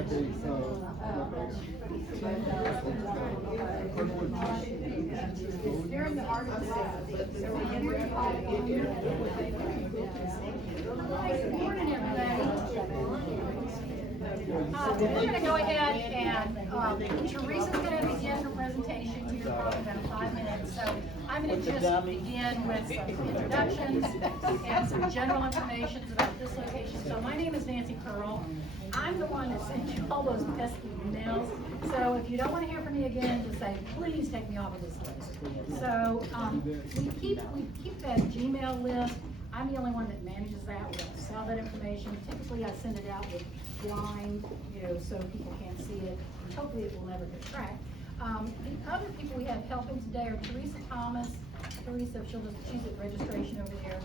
They're in the art of lab. Good morning, everybody. We're going to go ahead and Teresa's going to begin her presentation here in probably about 5 minutes. So I'm going to just begin with some introductions and some general information about this location. So my name is Nancy Curl. I'm the one that sent you all those pesky emails. So if you don't want to hear from me again, just say, please take me off of this list. So we keep that Gmail list. I'm the only one that manages that. We don't sell that information. Typically, I send it out with blind, so people can't see it. Hopefully, it will never get tracked. The other people we have helping today are Teresa Thomas. Teresa, she's at registration over there.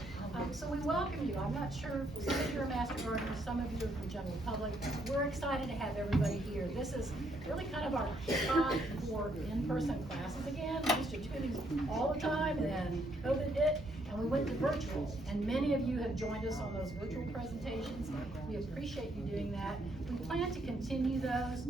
So we welcome you. I'm not sure, some of you are Master Gardeners, some of you are from general public. We're excited to have everybody here. This is really kind of our kickoff for in-person classes again. We used to do these all the time, and then COVID hit, and we went to virtual. And many of you have joined us on those virtual presentations. We appreciate you doing that. We plan to continue those.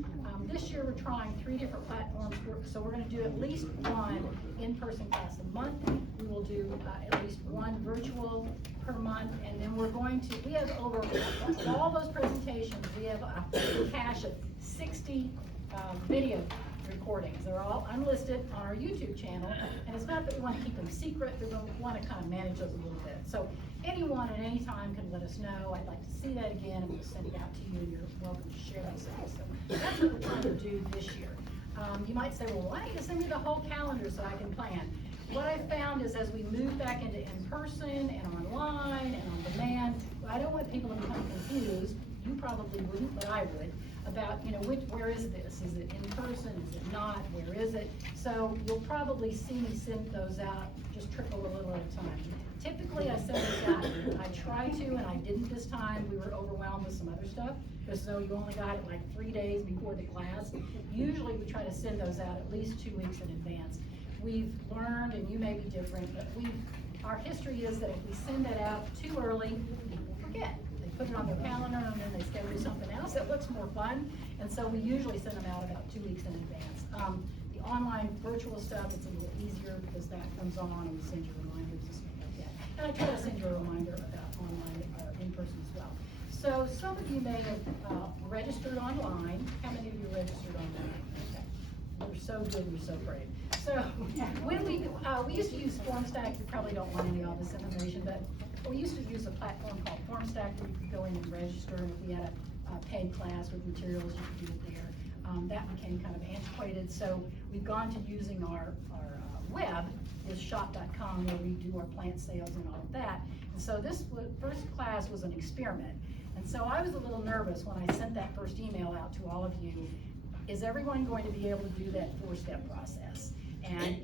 This year we're trying 3 different platforms, so we're going to do at least 1 in-person class a month. We will do at least 1 virtual per month, and then we're going to, we have over all those presentations, we have a cache of 60 video recordings. They're all unlisted on our YouTube channel, and it's not that we want to keep them secret, we want to kind of manage those a little bit. So anyone at any time can let us know, I'd like to see that again, and we'll send it out to you, and you're welcome to share those things. So that's what we're trying to do this year. You might say, well, why don't you send me the whole calendar so I can plan? What I found is as we move back into in-person and online and on demand, I don't want people to become confused. You probably wouldn't, but I would, about, where is this? Is it in person? Is it not? Where is it? So you'll probably see me send those out, just trickle a little at a time. Typically, I send those out. I try to, and I didn't this time. We were overwhelmed with some other stuff, because so you only got it like 3 days before the class. Usually, we try to send those out at least 2 weeks in advance. We've learned, and you may be different, but our history is that if we send that out too early, people forget. They put it on their calendar, and then they schedule something else that looks more fun. And so we usually send them out about 2 weeks in advance. The online virtual stuff, it's a little easier because that comes on and we send you reminders and stuff like that. And I try to send you a reminder about online or in-person as well. So some of you may have registered online. How many of you registered online? Okay. We're so good, we're so brave. So when we used to use FormStack. You probably don't want any of this information, but we used to use a platform called FormStack where you could go in and register, and if we had a paid class with materials, you could do it there. That became kind of antiquated, so we've gone to using our web, is shop.com, where we do our plant sales and all of that. And so this first class was an experiment. And so I was a little nervous when I sent that first email out to all of you. Is everyone going to be able to do that 4-step process? And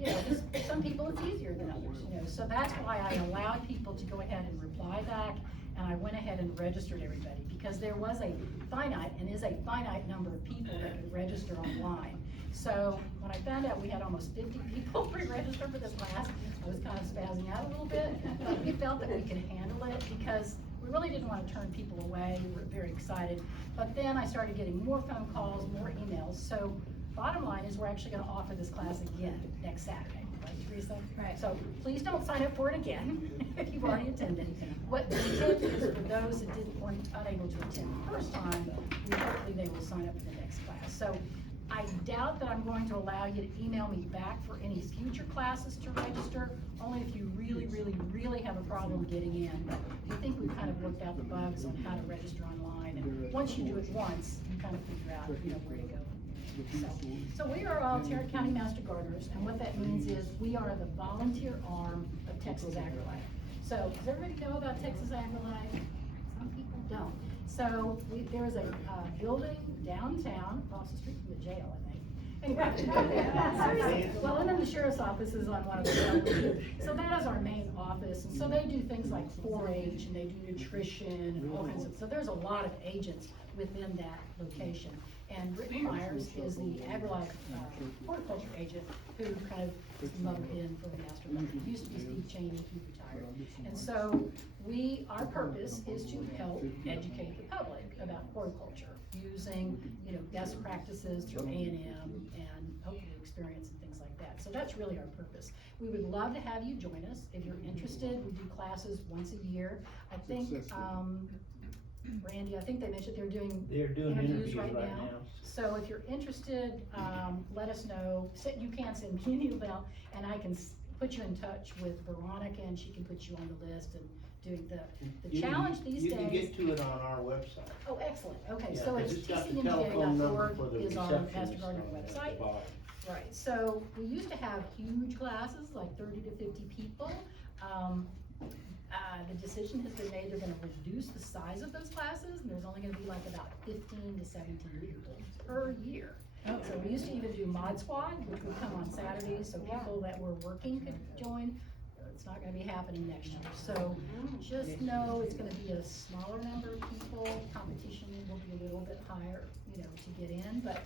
some people it's easier than others. So that's why I allowed people to go ahead and reply back, and I went ahead and registered everybody, because there was a finite, and is a finite number of people that could register online. So when I found out we had almost 50 people pre-registered for this class, I was kind of spazzing out a little bit, but we felt that we could handle it, because we really didn't want to turn people away. We were very excited. But then I started getting more phone calls, more emails. So bottom line is we're actually going to offer this class again next Saturday. Right, Teresa? Right. So please don't sign up for it again if you've already attended. What the intent is for those that weren't unable to attend the first time, hopefully they will sign up for the next class. So I doubt that I'm going to allow you to email me back for any future classes to register, only if you really, really, really have a problem getting in. But I think we've kind of worked out the bugs on how to register online. And once you do it once, you kind of figure out, where to go. So we are all Tarrant County Master Gardeners, and what that means is we are the volunteer arm of Texas AgriLife. So does everybody know about Texas AgriLife? Some people don't. So there is a building downtown across the street from the jail, I think. Anyway, well, and then the sheriff's office is on one of the buildings. So that is our main office. And so they do things like 4-H, and they do nutrition and all kinds of, so there's a lot of agents within that location. And Brittany Myers is the agri-life horticulture agent who kind of mothered in for the master gardener. It used to be Steve Cheney, he retired. And so our purpose is to help educate the public about horticulture using, you know, best practices through A&M and hopefully experience and things like that. So that's really our purpose. We would love to have you join us if you're interested. We do classes once a year. I think, Randy, I think they mentioned they're doing interviews right now. So if you're interested, let us know. You can send me an email and I can put you in touch with Veronica and she can put you on the list and doing the challenge these days. You can get to it on our website. Oh, excellent. Okay, Yeah, so it's tcnga.org is our Master Gardener website. Right, so we used to have huge classes, like 30 to 50 people. The decision has been made, they're gonna reduce the size of those classes, and there's only gonna be like about 15 to 17 people per year. So we used to even do Mod Squad, which would come on Saturdays, so people that were working could join. It's not gonna be happening next year. So just know it's gonna be a smaller number of people. Competition will be a little bit higher, you know, to get in, but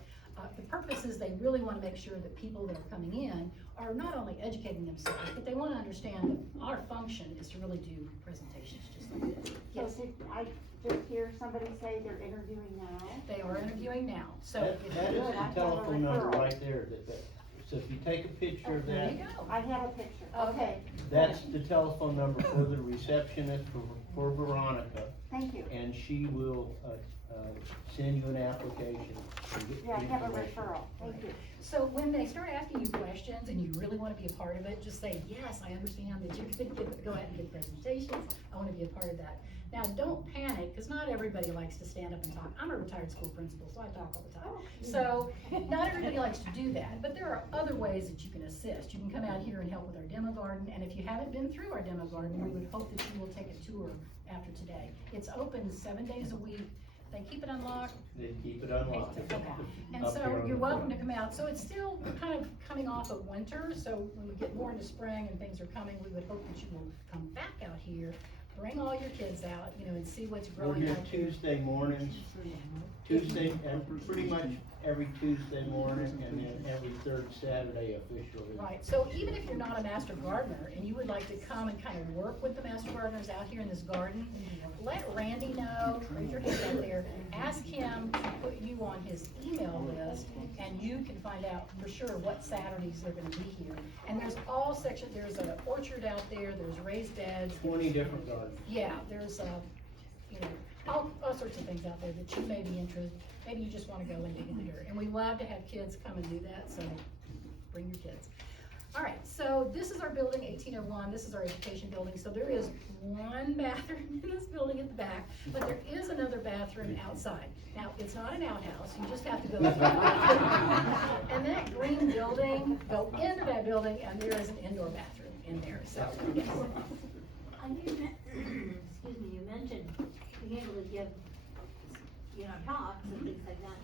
the purpose is they really want to make sure that people that are coming in are not only educating themselves, but they want to understand that our function is to really do presentations just like this. Yes. So did I just hear somebody say they're interviewing now? They are interviewing now. So that is the telephone number right there. So if you take a picture of there that, you go. I have a picture. Okay. that's the telephone number for the receptionist for Veronica. Thank you. And she will send you an application. Yeah, I have a referral. Thank you. So when they start asking you questions and you really want to be a part of it, just say, yes, I understand that you're going to go ahead and give presentations. I want to be a part of that. Now, don't panic, because not everybody likes to stand up and talk. I'm a retired school principal, so I talk all the time. So not everybody likes to do that, but there are other ways that you can assist. You can come out here and help with our demo garden, and if you haven't been through our demo garden, we would hope that you will take a tour after today. It's open 7 days a week. They keep it unlocked. They keep it unlocked. And so you're welcome to come out. So it's still kind of coming off of winter, so when we get more into spring and things are coming, we would hope that you will come back out here, bring all your kids out, you know, and see what's growing. We're here Tuesday mornings, and pretty much every Tuesday morning, and then every third Saturday officially. Right, so even if you're not a master gardener and you would like to come and kind of work with the master gardeners out here in this garden, let Randy know, raise your hand out there, ask him to put you on his email list, and you can find out for sure what Saturdays they're gonna be here. And there's all sections, there's an orchard out there, there's raised beds. 20 different gardens. Yeah, there's you know, all sorts of things out there that you may be interested. Maybe you just want to go and dig in the dirt. And we love to have kids come and do that, so bring your kids. All right, so this is our building, 1801. This is our education building. So there is one bathroom in this building at the back, but there is another bathroom outside. Now, it's not an outhouse. You just have to go through. And that green building, go into that building, and there is an indoor bathroom in there. So, yes. You mentioned being able to give, you know, talks and things like that.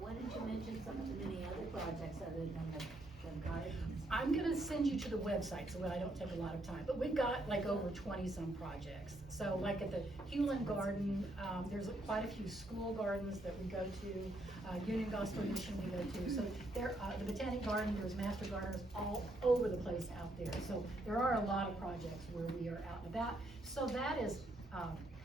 Why didn't you mention some of the many other projects other than the gardens? I'm gonna send you to the website so I don't take a lot of time, but we've got like over 20 some projects. So like at the Hewlin Garden, there's quite a few school gardens that we go to, Union Gospel Mission we go to. So there, the Botanic Garden, there's master gardeners all over the place out there. So there are a lot of projects where we are out and about. So that is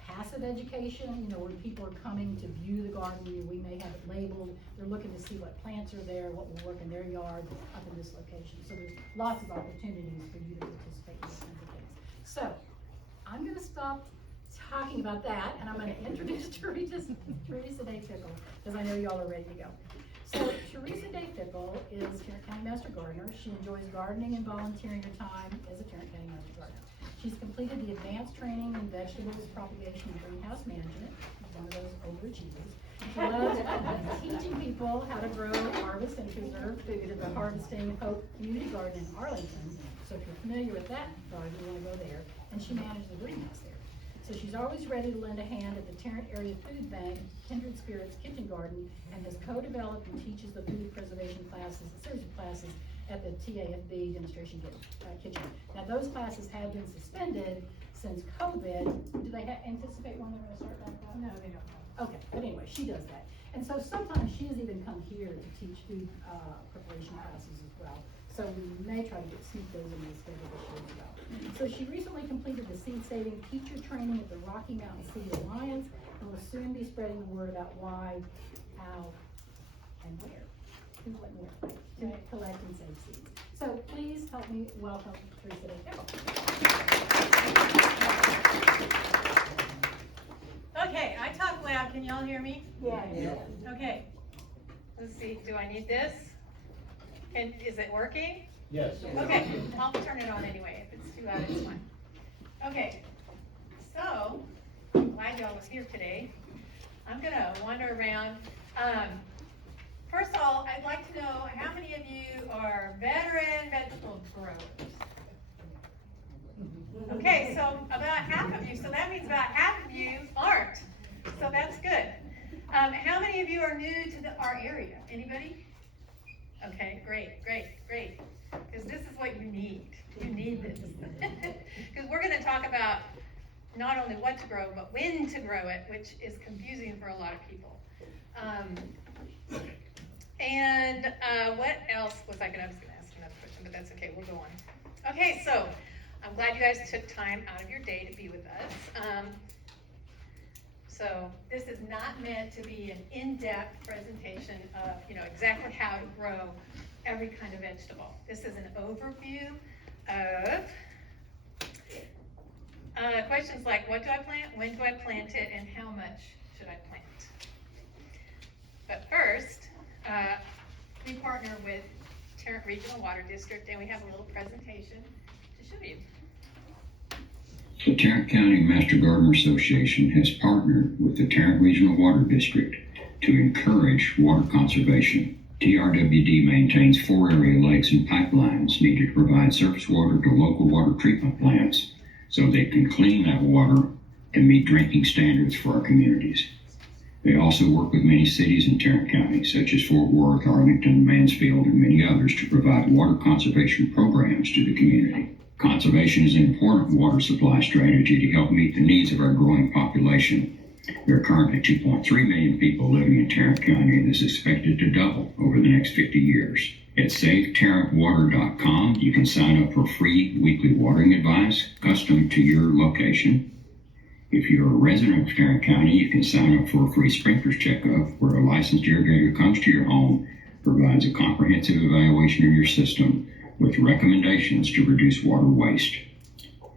passive education, you know, where people are coming to view the garden, we may have it labeled, they're looking to see what plants are there, what will work in their yard, up in this location. So there's lots of opportunities for you to participate in those kinds of things. So, I'm gonna stop talking about that, and I'm gonna introduce Teresa Day Fickle, because I know y'all are ready to go. So, Teresa Day Fickle is Tarrant County Master Gardener. She enjoys gardening and volunteering her time as a Tarrant County Master Gardener. She's completed the advanced training in vegetables propagation and greenhouse management. She's one of those overachievers. She loves teaching people how to grow, harvest, and preserve food at the Harvesting Hope Community Garden in Arlington. So if you're familiar with that garden, you want to go there. And she managed the greenhouse there. So she's always ready to lend a hand at the Tarrant Area Food Bank, Kindred Spirits Kitchen Garden, and has co-developed and teaches the food preservation classes, a series of classes at the TAFB Demonstration Kitchen. Now those classes have been suspended since COVID. Do they anticipate when they're going to start back up? No, they don't. Okay, but anyway, she does that. And so sometimes she has even come here to teach food, preparation classes as well. So we may try to sneak those in the schedule this year as well. So she recently completed the seed-saving teacher training at the Rocky Mountain Seed Alliance and will soon be spreading the word about why, how, and where, who, what, and where, to collect and save seeds. So please help me welcome Teresa to Carroll. Okay, I talk loud, can y'all hear me? Yeah. Okay, let's see, do I need this? And is it working? Yes. Okay, I'll turn it on anyway, if it's too loud, it's fine. Okay, so, glad y'all was here today. I'm gonna wander around. First of all, I'd like to know how many of you are veteran vegetable growers? Okay, so about half of you, so that means about half of you aren't, so that's good. How many of you are new to our area? Anybody? Okay, great, because this is what you need this. Because we're gonna talk about not only what to grow, but when to grow it, which is confusing for a lot of people. What else was I was gonna ask another question, but that's okay, we'll go on. Okay, so, I'm glad you guys took time out of your day to be with us. So this is not meant to be an in-depth presentation of, exactly how to grow every kind of vegetable. This is an overview of questions like, what do I plant, when do I plant it, and how much should I plant? But first, we partner with Tarrant Regional Water District, and we have a little presentation to show you. The Tarrant County Master Gardener Association has partnered with the Tarrant Regional Water District to encourage water conservation. TRWD maintains 4 area lakes and pipelines needed to provide surface water to local water treatment plants so they can clean that water and meet drinking standards for our communities. They also work with many cities in Tarrant County, such as Fort Worth, Arlington, Mansfield, and many others to provide water conservation programs to the community. Conservation is an important water supply strategy to help meet the needs of our growing population. There are currently 2.3 million people living in Tarrant County, and this is expected to double over the next 50 years. At SaveTarrantWater.com, you can sign up for free weekly watering advice custom to your location. If you're a resident of Tarrant County, you can sign up for a free sprinklers checkup where a licensed irrigator comes to your home, provides a comprehensive evaluation of your system, with recommendations to reduce water waste.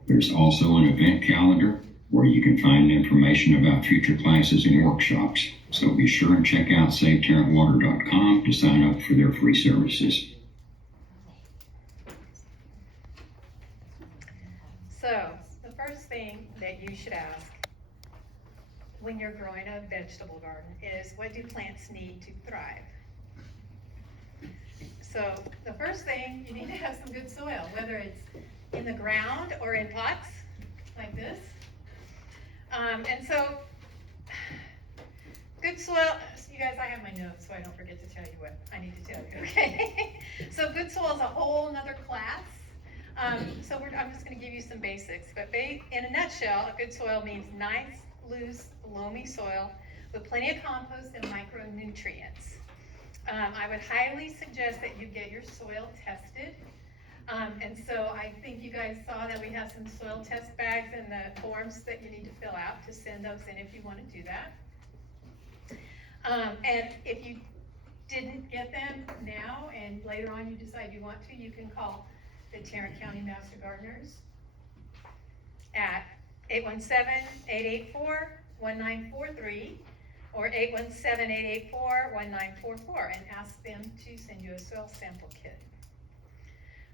There's also an event calendar where you can find information about future classes and workshops. So be sure and check out SaveTarrantWater.com to sign up for their free services. So, the first thing that you should ask when you're growing a vegetable garden is, what do plants need to thrive? So the first thing, you need to have some good soil, whether it's in the ground or in pots like this. And so good soil, you guys, I have my notes so I don't forget to tell you what I need to tell you, okay? So good soil is a whole nother class. I'm just gonna give you some basics, but in a nutshell, a good soil means nice, loose, loamy soil with plenty of compost and micronutrients. I would highly suggest that you get your soil tested. And so I think you guys saw that we have some soil test bags and the forms that you need to fill out to send those in if you want to do that. And if you didn't get them now and later on you decide you want to, you can call the Tarrant County Master Gardeners at 817-884-1943 or 817-884-1944 and ask them to send you a soil sample kit.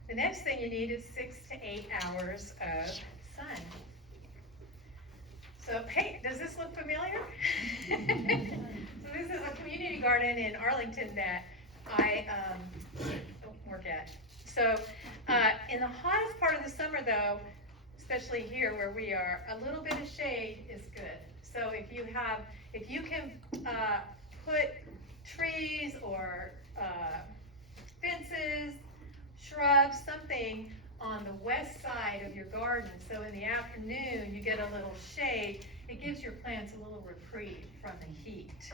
The next thing you need is 6 to 8 hours of sun. So, hey, does this look familiar? So this is a community garden in Arlington that I work at. So in the hottest part of the summer though, especially here where we are, a little bit of shade is good. So if you can put trees or fences, shrubs, something on the west side of your garden, so in the afternoon you get a little shade, it gives your plants a little reprieve from the heat.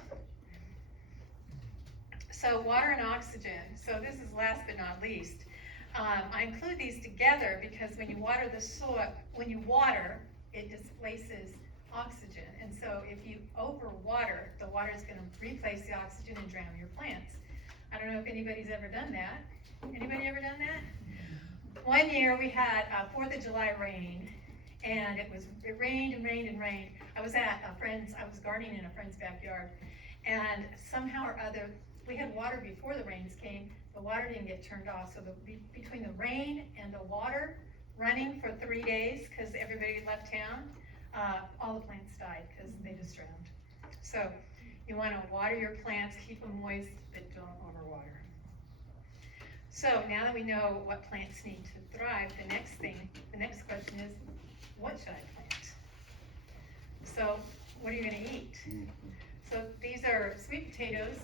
So water and oxygen, so this is last but not least. I include these together because when you water the soil, it displaces oxygen. And so if you overwater, the water is gonna replace the oxygen and drown your plants. I don't know if anybody's ever done that. Anybody ever done that? One year we had 4th of July rain, and it rained and rained and rained. I was gardening in a friend's backyard, and somehow or other, we had water before the rains came. The water didn't get turned off, so between the rain and the water running for 3 days, because everybody left town, all the plants died because they just drowned. So you want to water your plants, keep them moist, but don't overwater. So now that we know what plants need to thrive, the next question is, what should I plant? So what are you going to eat? So these are sweet potatoes,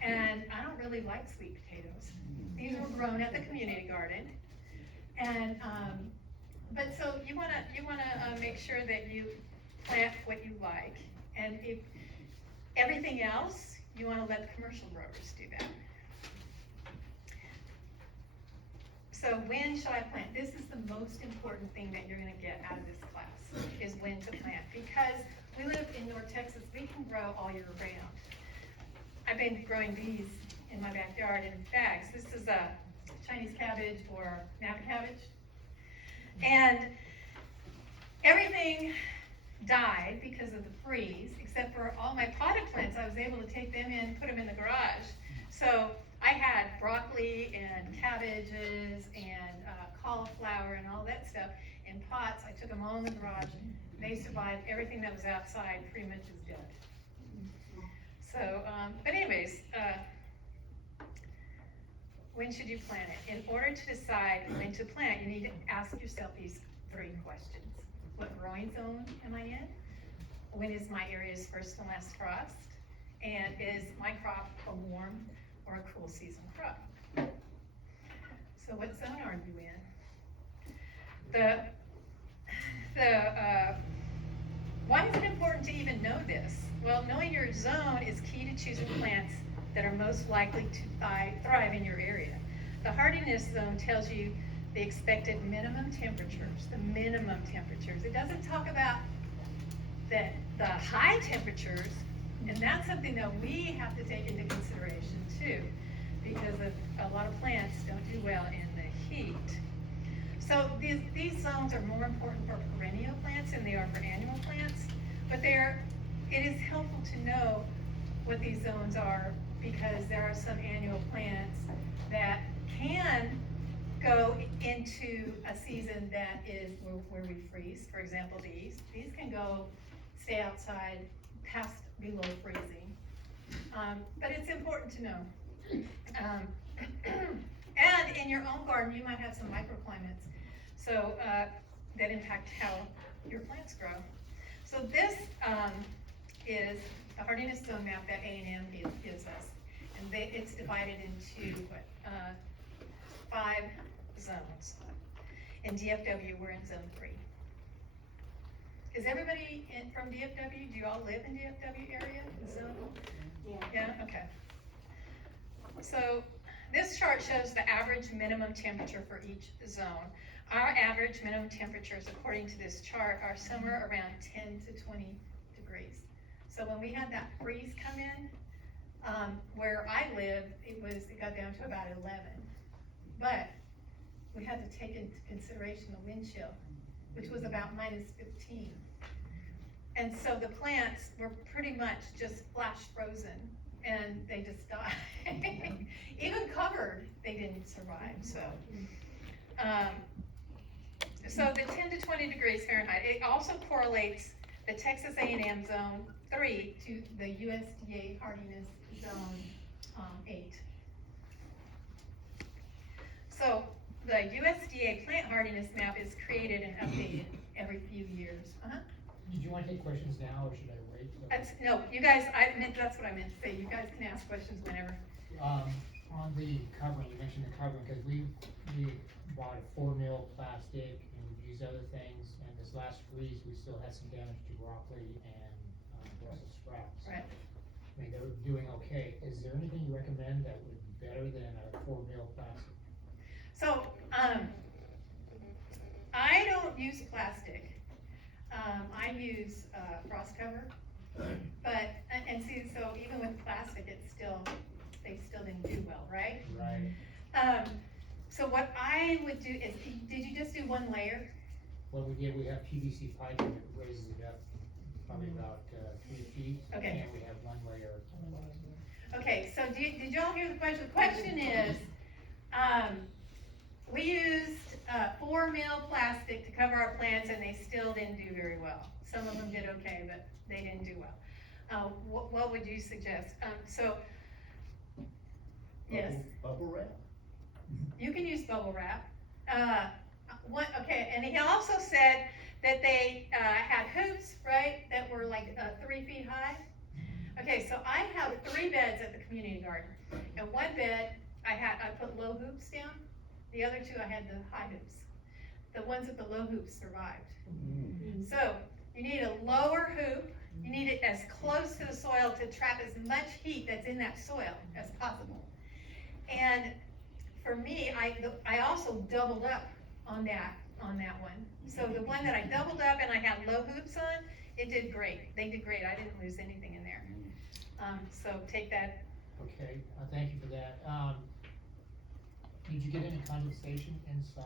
and I don't really like sweet potatoes. These were grown at the community garden, and but so you wanna make sure that you plant what you like, and if everything else, you wanna let the commercial growers do that. So when should I plant? This is the most important thing that you're gonna get out of this class, is when to plant, because we live in North Texas, we can grow all year round. I've been growing these in my backyard in bags. This is a Chinese cabbage or Napa cabbage. And everything died because of the freeze, except for all my potted plants. I was able to take them in, put them in the garage. So I had broccoli and cabbages and cauliflower and all that stuff in pots. I took them all in the garage. They survived. Everything that was outside pretty much is dead. So, but anyways, when should you plant it? In order to decide when to plant, you need to ask yourself these 3 questions. What growing zone am I in? When is my area's first and last frost? And is my crop a warm or a cool season crop? So what zone are you in? Why is it important to even know this? Well, knowing your zone is key to choosing plants that are most likely to thrive in your area. The hardiness zone tells you the expected minimum temperatures, the minimum temperatures. It doesn't talk about the high temperatures, and that's something that we have to take into consideration too, because a lot of plants don't do well in the heat. So these zones are more important for perennial plants than they are for annual plants, but it is helpful to know what these zones are, because there are some annual plants that can go into a season that is where we freeze. For example, these can stay outside past below freezing. But it's important to know. And in your own garden, you might have some microclimates, so that impact how your plants grow. So this is the hardiness zone map that A&M gives us, and it's divided into 5 zones. In DFW, we're in zone 3. Is everybody from DFW? Do you all live in DFW area? Zone? Yeah. Okay. So this chart shows the average minimum temperature for each zone. Our average minimum temperatures, according to this chart, are somewhere around 10 to 20 degrees. So when we had that freeze come in, where I live, it got down to about 11. But we had to take into consideration the wind chill, which was about minus 15. And so the plants were pretty much just flash frozen, and they just died. Even covered, they didn't survive. So the 10 to 20 degrees Fahrenheit, it also correlates the Texas A&M Zone 3 to the USDA Hardiness Zone 8. So the USDA plant hardiness map is created and updated every few years. Did you want to take questions now, or should I wait? No, you guys, that's what I meant to say. You guys can ask questions whenever. On the covering, you mentioned the covering, because we bought a 4 mil plastic and we've used other things, and the this last freeze, we still had some damage to broccoli and, Brussels sprouts. Right. I mean, they were doing okay. Is there anything you recommend that would be better than a 4 mil plastic? So, I don't use plastic. I use, frost cover. But, and see, so even with plastic, it's still, they still didn't do well, right? Right. So what I would do is, did you just do one layer? What we did, we have PVC pipe and it raises it up probably about 3 feet. Okay. And we have one layer. Okay, so did y'all hear the question? The question is, we used 4 mil plastic to cover our plants and they still didn't do very well. Some of them did okay, but they didn't do well. What would you suggest? Yes, Bubble wrap? you can use bubble wrap. Okay, and he also said that they had hoops, right, that were like 3 feet high. Okay, so I have 3 beds at the community garden. And one bed, I put low hoops down. The other 2, I had the high hoops. The ones with the low hoops survived. So you need a lower hoop. You need it as close to the soil to trap as much heat that's in that soil as possible. And for me, I also doubled up on that one. So the one that I doubled up and I had low hoops on, it did great. They did great. I didn't lose anything in there. So take that. Okay, thank you for that. Did you get any condensation inside?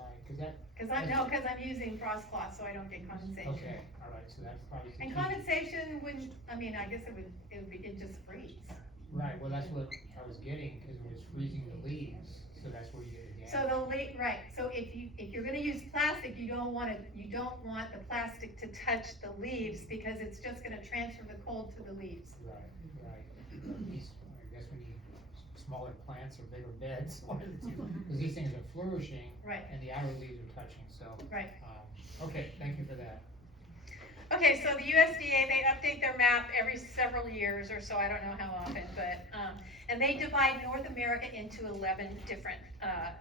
Cause I'm using frost cloth, so I don't get condensation. Okay, all right, so that's probably. And condensation wouldn't, I mean, I guess it'd just freeze. Right, well, that's what I was getting, cause it was freezing the leaves, so that's where you get the So damage. right, so if you're gonna use plastic, you don't want the plastic to touch the leaves because it's just gonna transfer the cold to the leaves. Right. I guess we need smaller plants or bigger beds, one of the two, cause these things are flourishing. Right. And the outer leaves are touching, so. Right. Okay, thank you for that. Okay, so the USDA, they update their map every several years or so, I don't know how often, but, and they divide North America into 11 different,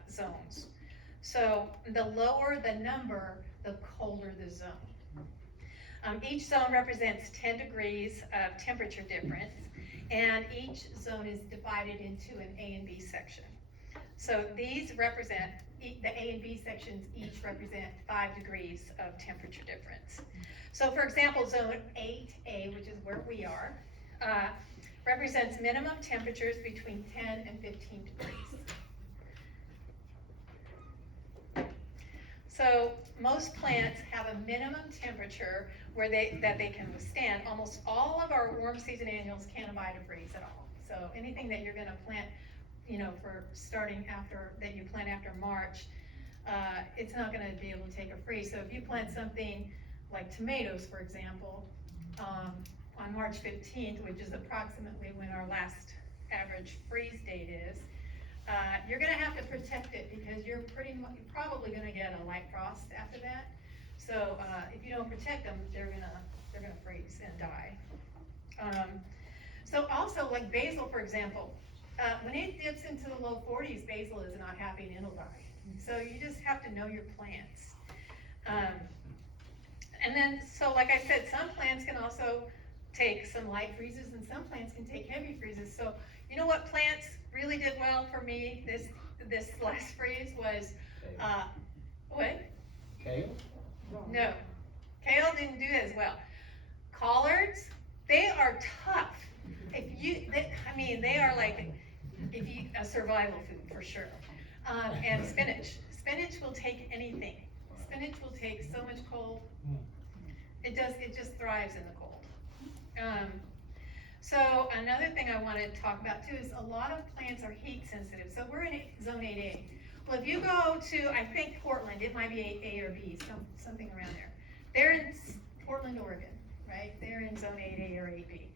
zones. So the lower the number, the colder the zone. Each zone represents 10 degrees of temperature difference, and each zone is divided into an A and B section. So these represent, the A and B sections each represent 5 degrees of temperature difference. So for example, zone 8A, which is where we are, represents minimum temperatures between 10 and 15 degrees. So most plants have a minimum temperature that they can withstand. Almost all of our warm season annuals can't abide a freeze at all. So anything that you're gonna plant, for starting that you plant after March, it's not gonna be able to take a freeze. So if you plant something like tomatoes, for example, on March 15th, which is approximately when our last average freeze date is, you're gonna have to protect it because you're probably gonna get a light frost after that. So if you don't protect them, they're gonna freeze and die. So also like basil, for example, when it dips into the low 40s, basil is not happy and it'll die. So you just have to know your plants. And then, so like I said, some plants can also take some light freezes and some plants can take heavy freezes. So you know what plants really did well for me this last freeze was, what? Kale? No, kale didn't do as well. Collards, they are tough. They are like, a survival food for sure. And spinach will take anything. Spinach will take so much cold. It just thrives in the cold. So another thing I want to talk about too is a lot of plants are heat sensitive. So we're in zone 8A. Well, if you go to, I think Portland, it might be A or B, something around there. They're in Portland, Oregon, right? They're in zone 8A or 8B.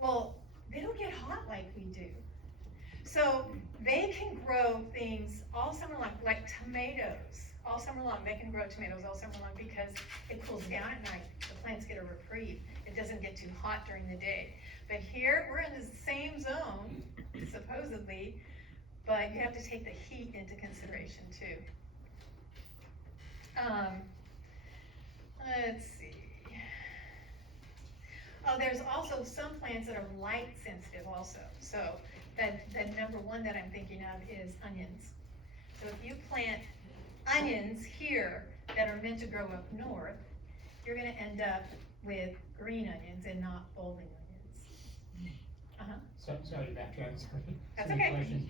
Well, they don't get hot like we do. So they can grow things all summer long, like tomatoes. All summer long, they can grow tomatoes all summer long because it cools down at night. The plants get a reprieve. It doesn't get too hot during the day. But here, we're in the same zone, supposedly, but you have to take the heat into consideration too. Let's see. Oh, there's also some plants that are light sensitive also. So the number one that I'm thinking of is onions. So if you plant onions here that are meant to grow up north, you're gonna end up with green onions and not bulbing onions. Uh-huh. So, sorry to backtrack, sorry. That's So many okay. questions.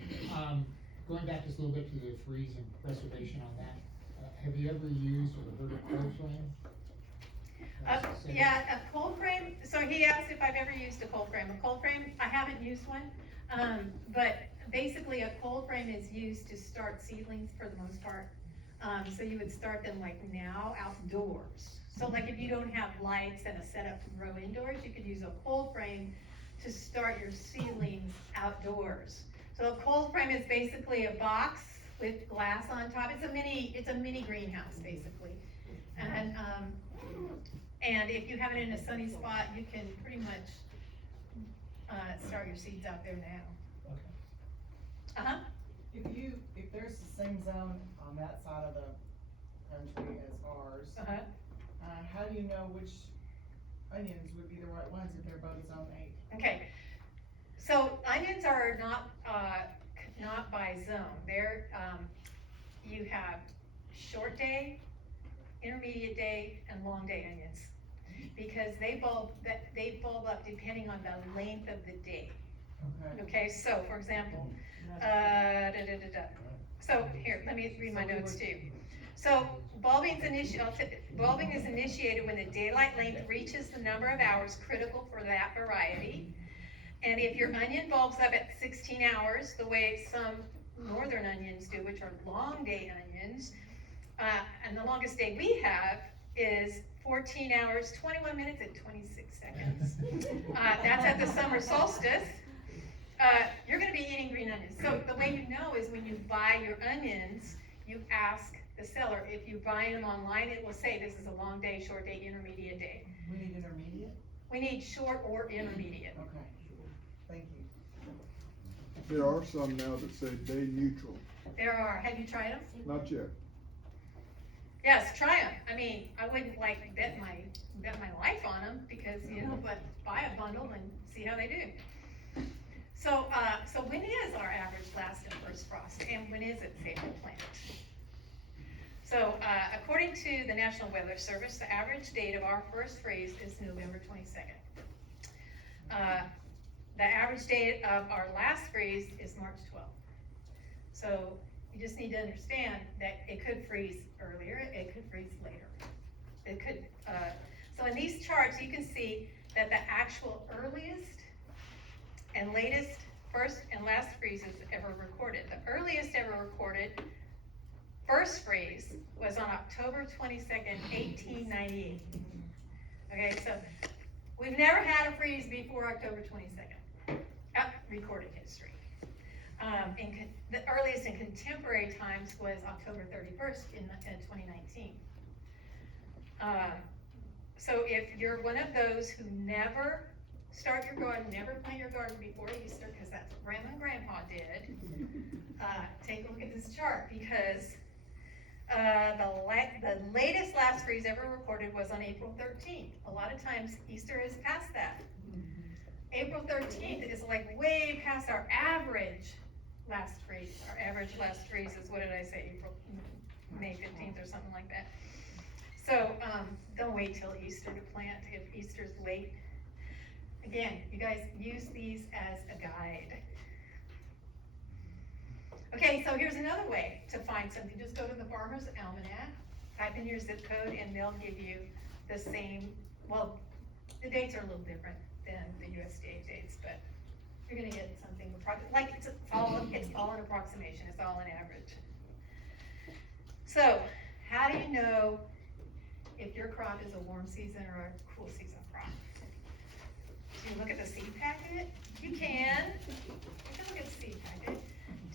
Going back just a little bit to the freeze and preservation on that, have you ever used or heard of cold frame? Yeah, a cold frame, so he asked if I've ever used a cold frame. A cold frame, I haven't used one, but basically a cold frame is used to start seedlings for the most part. So you would start them like now outdoors. So like if you don't have lights and a setup to grow indoors, you could use a cold frame to start your seedlings outdoors. So a cold frame is basically a box with glass on top. It's a mini greenhouse basically. And if you have it in a sunny spot, you can pretty much start your seeds out there now. Okay. Uh-huh. If there's the same zone on that side of the country as ours, Uh-huh. How do you know which onions would be the right ones if they're both zone 8? Okay. So onions are not by zone. They're, you have short day, intermediate day, and long day onions. Because they bulb up depending on the length of the day. Okay. Okay, so for example, so here, let me read my notes too. So bulbing is initiated when the daylight length reaches the number of hours critical for that variety. And if your onion bulbs up at 16 hours, the way some northern onions do, which are long day onions, and the longest day we have is 14 hours, 21 minutes and 26 seconds. That's at the summer solstice. You're gonna be eating green onions. So the way you know is when you buy your onions, you ask the seller, if you're buying them online, it will say this is a long day, short day, intermediate day. We need intermediate? We need short or intermediate. Okay, thank you. There are some now that say day neutral. There are, have you tried them? Not yet. Yes, try them. I mean, I wouldn't like bet my life on them because, you know, but buy a bundle and see how they do. So when is our average last and first frost, and when is it safe to plant? So, according to the National Weather Service, the average date of our first freeze is November 22nd. The average date of our last freeze is March 12th. So, you just need to understand that it could freeze earlier, it could freeze later. It could, so in these charts, you can see that the actual earliest and latest first and last freezes ever recorded. The earliest ever recorded first freeze was on October 22nd, 1898. Okay, so we've never had a freeze before October 22nd, recorded history. The earliest in contemporary times was October 31st in 2019. So if you're one of those who never start your garden, never plant your garden before Easter, because that's what Grandma and Grandpa did, take a look at this chart, because the latest last freeze ever recorded was on April 13th. A lot of times Easter is past that. April 13th is like way past our average last freeze. Our average last freeze is, what did I say, May 15th or something like that. So don't wait till Easter to plant if Easter's late. Again, you guys use these as a guide. Okay, so here's another way to find something. Just go to the Farmer's Almanac, type in your zip code, and they'll give you the same, well, the dates are a little different than the USDA dates, but you're gonna get something, like it's all an approximation, it's all an average. So, how do you know if your crop is a warm season or a cool season crop? Do you look at the seed packet? You can look at the seed packet.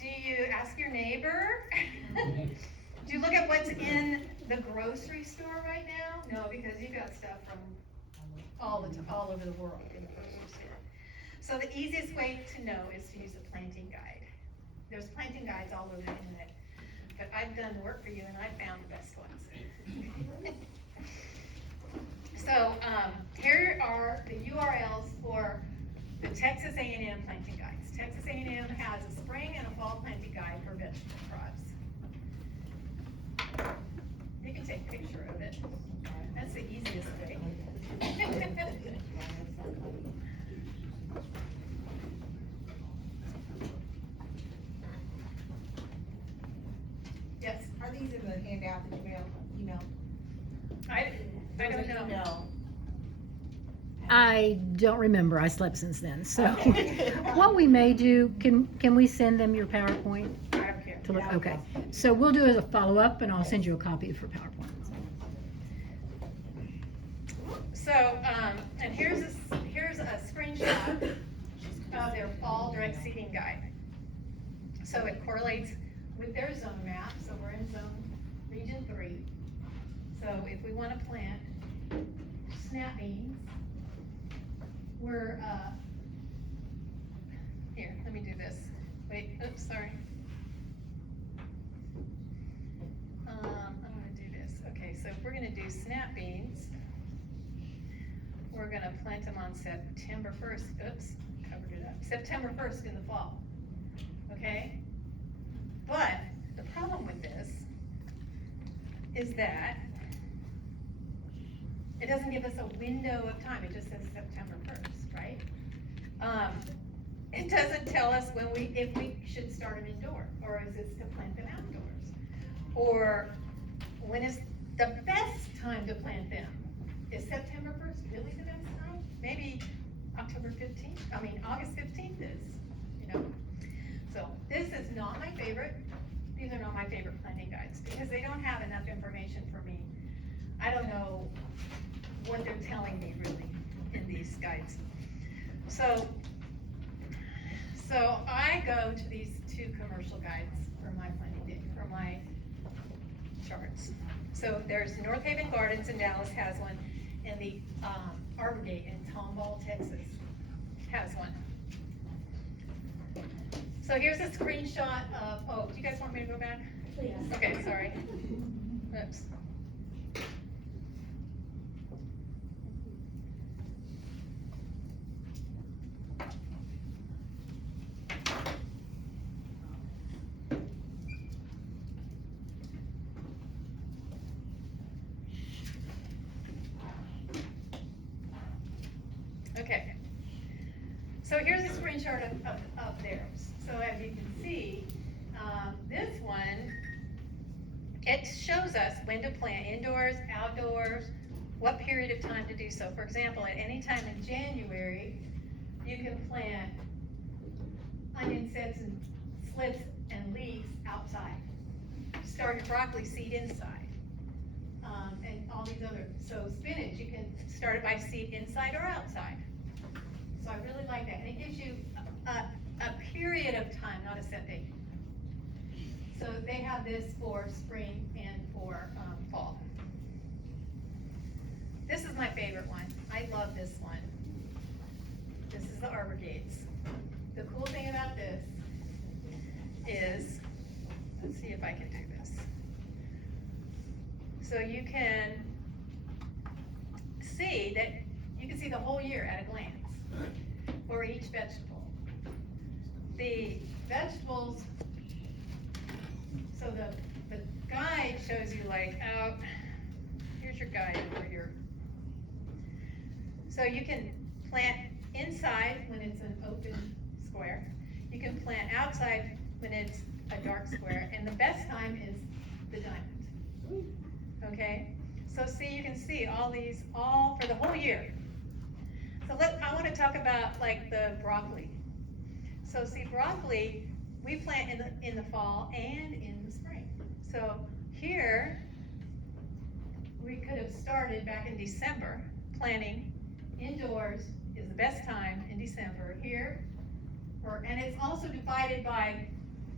Do you ask your neighbor? Do you look at what's in the grocery store right now? No, because you've got stuff from all over the world in the grocery store. So the easiest way to know is to use a planting guide. There's planting guides all over the internet. but I've done work for you and I found the best ones. So, here are the URLs for the Texas A&M planting guides. Texas A&M has a spring and a fall planting guide for vegetable crops. You can take a picture of it. That's the easiest way. Yes, Are these in the handout that you email? I don't know. No. I don't remember, I slept since then, so. What we may do, can we send them your PowerPoint? I don't care. To look, okay, so we'll do as a follow-up and I'll send you a copy for PowerPoint. So, and here's a screenshot of their fall direct seeding guide. So it correlates with their zone map, so we're in zone region 3. So if we wanna plant snap beans, we're, here, let me do this. Wait, oops, sorry. I'm gonna do this. Okay, so if we're gonna do snap beans, we're gonna plant them on September 1st, oops, covered it up, September 1st in the fall, okay? But the problem with this is that it doesn't give us a window of time, it just says September 1st, right? It doesn't tell us if we should start them indoor, or is this to plant them outdoors? Or when is the best time to plant them? Is September 1st really the best time? Maybe October 15th, August 15th is, So this is not my favorite. These are not my favorite planting guides because they don't have enough information for me. I don't know what they're telling me really in these guides. So I go to these 2 commercial guides for my planting day, for my charts. So there's North Haven Gardens in Dallas has one, and the Arbor Gate in Tomball, Texas has one. So here's a screenshot of, do you guys want me to go back? Please. Okay, sorry. Oops. Okay, so here's a screenshot of theirs. So as you can see, this one, it shows us when to plant indoors, outdoors, what period of time to do so. For example, at any time in January, you can plant onion sets and slips and leeks outside. Start your broccoli seed inside. And all these other, so spinach, you can start it by seed inside or outside. So I really like that, and it gives you a period of time, not a set date. So they have this for spring and for fall. This is my favorite one. I love this one. This is the Arbor Gates. The cool thing about this is, let's see if I can do this. So you can see the whole year at a glance for each vegetable. The vegetables, so the guide shows you like, here's your guide over here. So you can plant inside when it's an open square. You can plant outside when it's a dark square, and the best time is the diamond. Okay, so see, you can see all these, all for the whole year. So I want to talk about like the broccoli. So see, broccoli, we plant in the fall and in the spring. So here, we could have started back in December. Planting indoors is the best time in December here, and it's also divided by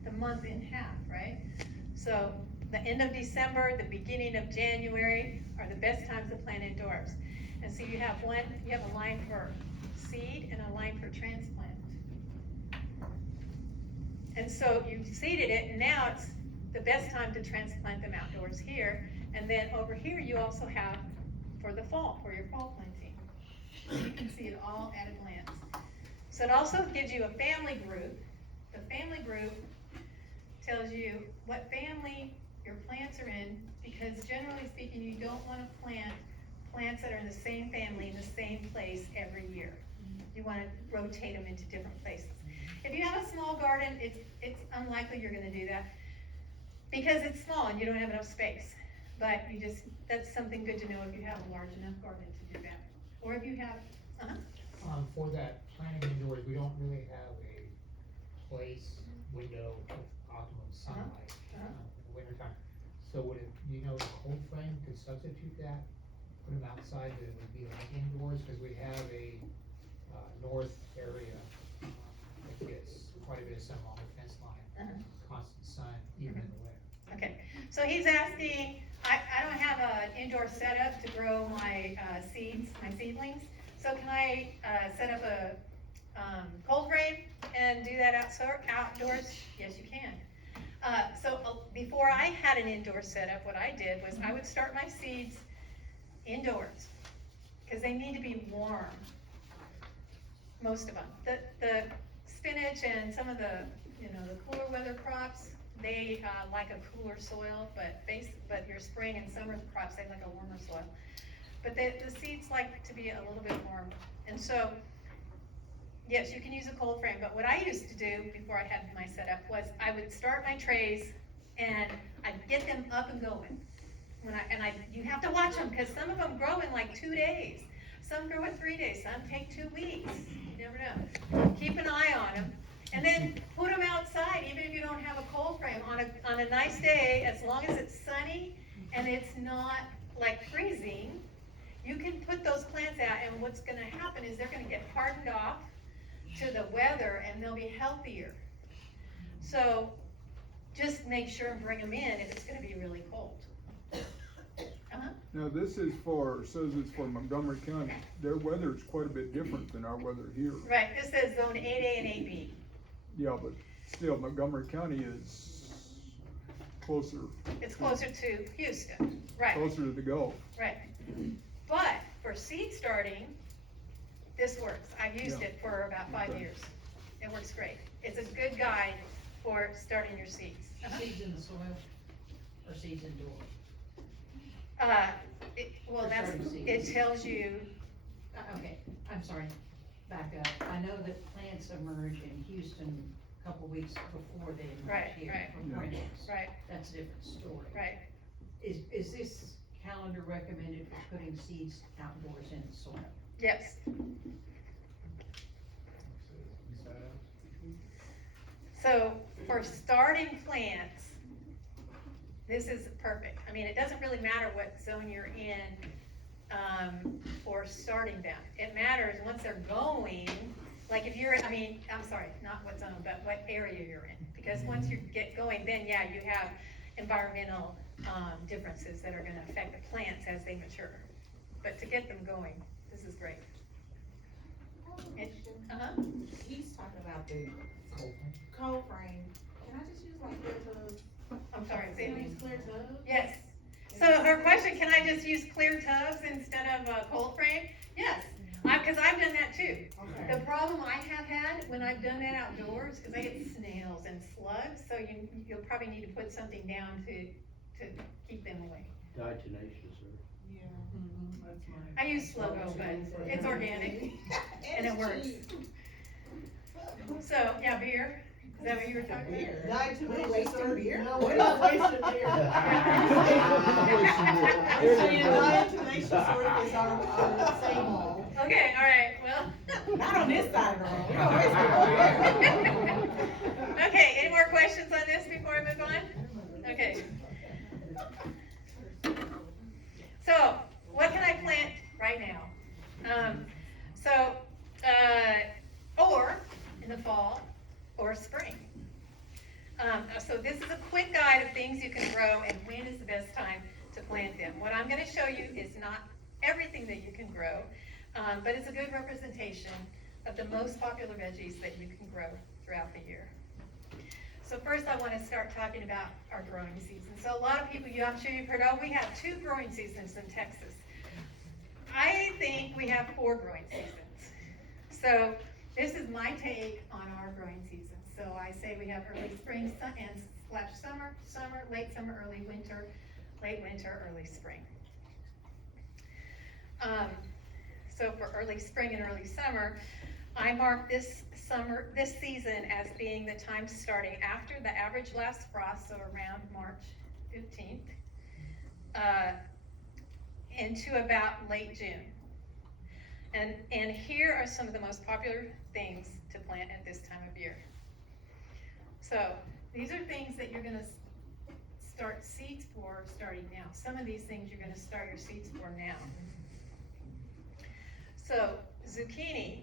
the month in half, right? So the end of December, the beginning of January are the best times to plant indoors. And so you have a line for seed and a line for transplant. And so you've seeded it, and now the best time to transplant them outdoors here. And then over here, you also have for the fall, for your fall planting. You can see it all at a glance. So it also gives you a family group. The family group tells you what family your plants are in, because generally speaking, you don't want to plant plants that are in the same family in the same place every year. You want to rotate them into different places. If you have a small garden, it's unlikely you're going to do that because it's small and you don't have enough space. But that's something good to know if you have a large enough garden to do that. Or if you have, For that planting indoors, we don't really have a place, window of optimum sunlight, in the wintertime. So would it, the cold frame could substitute that? Put them outside, that it would be like indoors, cause we have a, north area, that gets quite a bit of sun along the fence line, constant sun, even in the winter. okay. So he's asking, I don't have an indoor setup to grow my seeds, my seedlings. So can I set up a cold frame and do that outdoors? Yes, you can. Before I had an indoor setup, what I did was I would start my seeds indoors because they need to be warm. Most of them. The spinach and some of the the cooler weather crops, they like a cooler soil, but your spring and summer crops, they like a warmer soil. But the seeds like to be a little bit warm. And so, yes, you can use a cold frame, but what I used to do before I had my setup was I would start my trays and I'd get them up and going. You have to watch them because some of them grow in like 2 days. Some grow in 3 days, some take 2 weeks. You never know. Keep an eye on them. And then put them outside, even if you don't have a cold frame, on a nice day, as long as it's sunny and it's not like freezing, you can put those plants out, and what's gonna happen is they're gonna get hardened off to the weather and they'll be healthier. So just make sure and bring them in if it's gonna be really cold. Now, this says it's for Montgomery County. Their weather is quite a bit different than our weather here. Right, this says zone 8A and 8B. Yeah, but still, Montgomery County is closer. It's closer to Houston, right. Closer to the Gulf. Right. But for seed starting, this works. I've used it for about 5 years. It works great. It's a good guide for starting your seeds. Seeds in the soil or seeds indoors? It tells you, Okay, I'm sorry, back up. I know that plants emerge in Houston a couple weeks before they emerge here. Right. From plants. right, That's a different story. right. Is this calendar recommended for putting seeds outdoors in the soil? Yes. So for starting plants, this is perfect. I mean, it doesn't really matter what zone you're in for starting them. It matters once they're going, like if you're, I'm sorry, not what zone, but what area you're in. Because once you get going, then yeah, you have environmental differences that are gonna affect the plants as they mature. But to get them going, this is great. He's talking about the cold frame. Can I just use like clear tubs? I'm sorry, Can say I it. use clear tubs? Yes. So her question, can I just use clear tubs instead of a cold frame? Yes, because I've done that too. Okay. The problem I have had when I've done that outdoors is I get snails and slugs, so you'll probably need to put something down to keep them away. Diatomaceous or. Yeah. Mm-hmm. That's mine. I use Sluggo, but it's organic and it works. So, yeah, beer, is that what you were talking about? Diatomaceous beer? No, we're not wasting beer. You're saying diatomaceous is our same old. Okay, all right, well. Not on this side of the road. We don't waste it. Okay, any more questions on this before I move on? Okay. So, what can I plant right now? Or in the fall or spring. So this is a quick guide of things you can grow and when is the best time to plant them. What I'm gonna show you is not everything that you can grow, but it's a good representation of the most popular veggies that you can grow throughout the year. So first I wanna start talking about our growing season. So a lot of people, I'm sure you've heard, oh, we have 2 growing seasons in Texas. I think we have 4 growing seasons. So this is my take on our growing season. So I say we have early spring and / summer, late summer, early winter, late winter, early spring. So for early spring and early summer, I mark this season as being the time starting after the average last frost, so around March 15th, into about late June. And here are some of the most popular things to plant at this time of year. So these are things that you're gonna start seeds for starting now. Some of these things you're gonna start your seeds for now. So zucchini.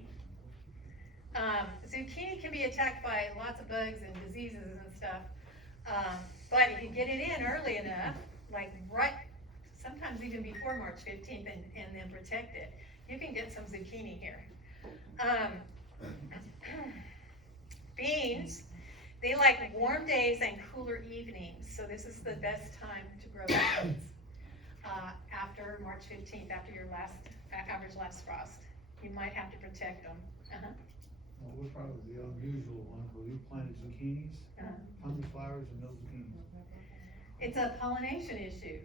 Zucchini can be attacked by lots of bugs and diseases and stuff, but if you get it in early enough, like sometimes even before March 15th and then protect it, you can get some zucchini here. Beans, they like warm days and cooler evenings, so this is the best time to grow beans after March 15th, after your average last frost. You might have to protect them. Well, we're probably the unusual one, but we planted zucchinis, pumpkin flowers, and no zucchinis. It's a pollination issue.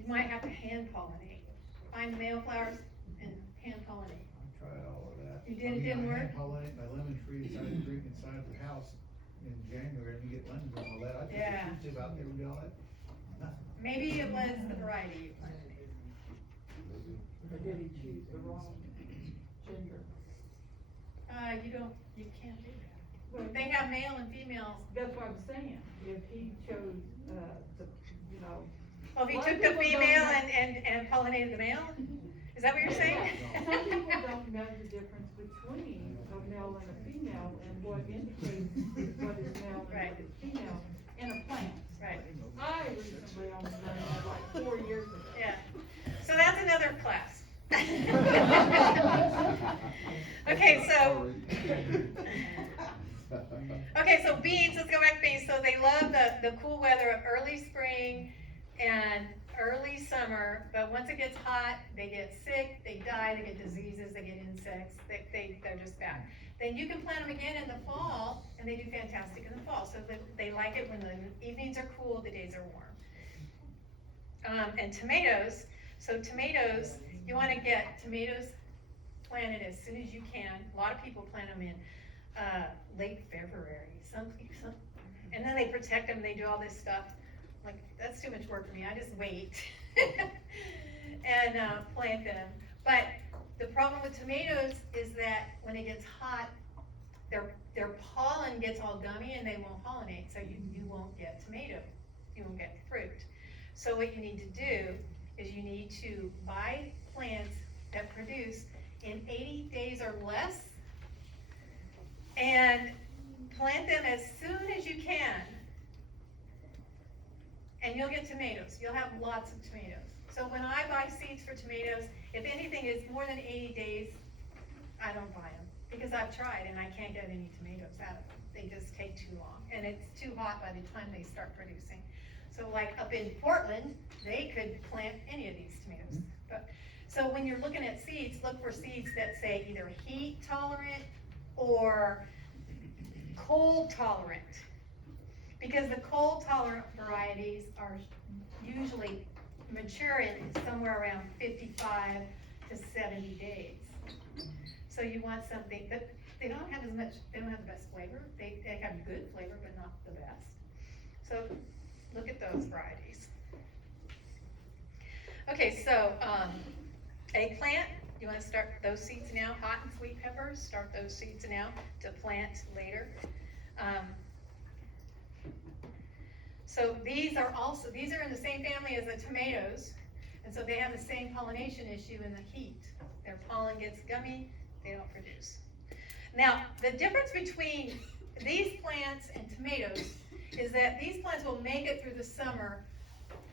You might have to hand pollinate. Find the male flowers and hand pollinate. I tried all of that. You did, it didn't work? I hand pollinate my lemon tree inside the creek inside the house in January, and you get lemons and all that. I Yeah. took the Tuesday out there and did all that. Nothing. Maybe it was the variety you planted. Or did he choose the wrong gender? You can't do that. Well, they have male and females. That's what I'm saying, if he chose, Well, if you Why took the people don't female know- and pollinated the male? Is that what you're saying? some people don't know the difference between a male and a female and what indicates what is male and Right. what is female in a plant. Right, I recently only learned that like 4 years ago. yeah. So that's another class. Okay, so beans, let's go back to beans. So they love the cool weather of early spring and early summer, but once it gets hot, they get sick, they die, they get diseases, they get insects, they're just bad. Then you can plant them again in the fall, and they do fantastic in the fall. So they like it when the evenings are cool, the days are warm. And tomatoes, so tomatoes, you wanna get tomatoes planted as soon as you can. A lot of people plant them in late February, and then they protect them, they do all this stuff. Like, that's too much work for me, I just wait and plant them. But the problem with tomatoes is that when it gets hot, their pollen gets all gummy and they won't pollinate, so you won't get tomato, you won't get fruit. So what you need to do is you need to buy plants that produce in 80 days or less and plant them as soon as you can. And you'll get tomatoes. You'll have lots of tomatoes. So when I buy seeds for tomatoes, if anything is more than 80 days, I don't buy them. Because I've tried and I can't get any tomatoes out of them. They just take too long. And it's too hot by the time they start producing. So like up in Portland, they could plant any of these tomatoes. So when you're looking at seeds, look for seeds that say either heat tolerant or cold tolerant. Because the cold tolerant varieties are usually mature in somewhere around 55 to 70 days. So you want something, but they don't have the best flavor. They have good flavor, but not the best. So look at those varieties. Okay, so eggplant, you want to start those seeds now. Hot and sweet peppers, start those seeds now to plant later. So these are in the same family as the tomatoes, and so they have the same pollination issue in the heat. Their pollen gets gummy, they don't produce. Now, the difference between these plants and tomatoes is that these plants will make it through the summer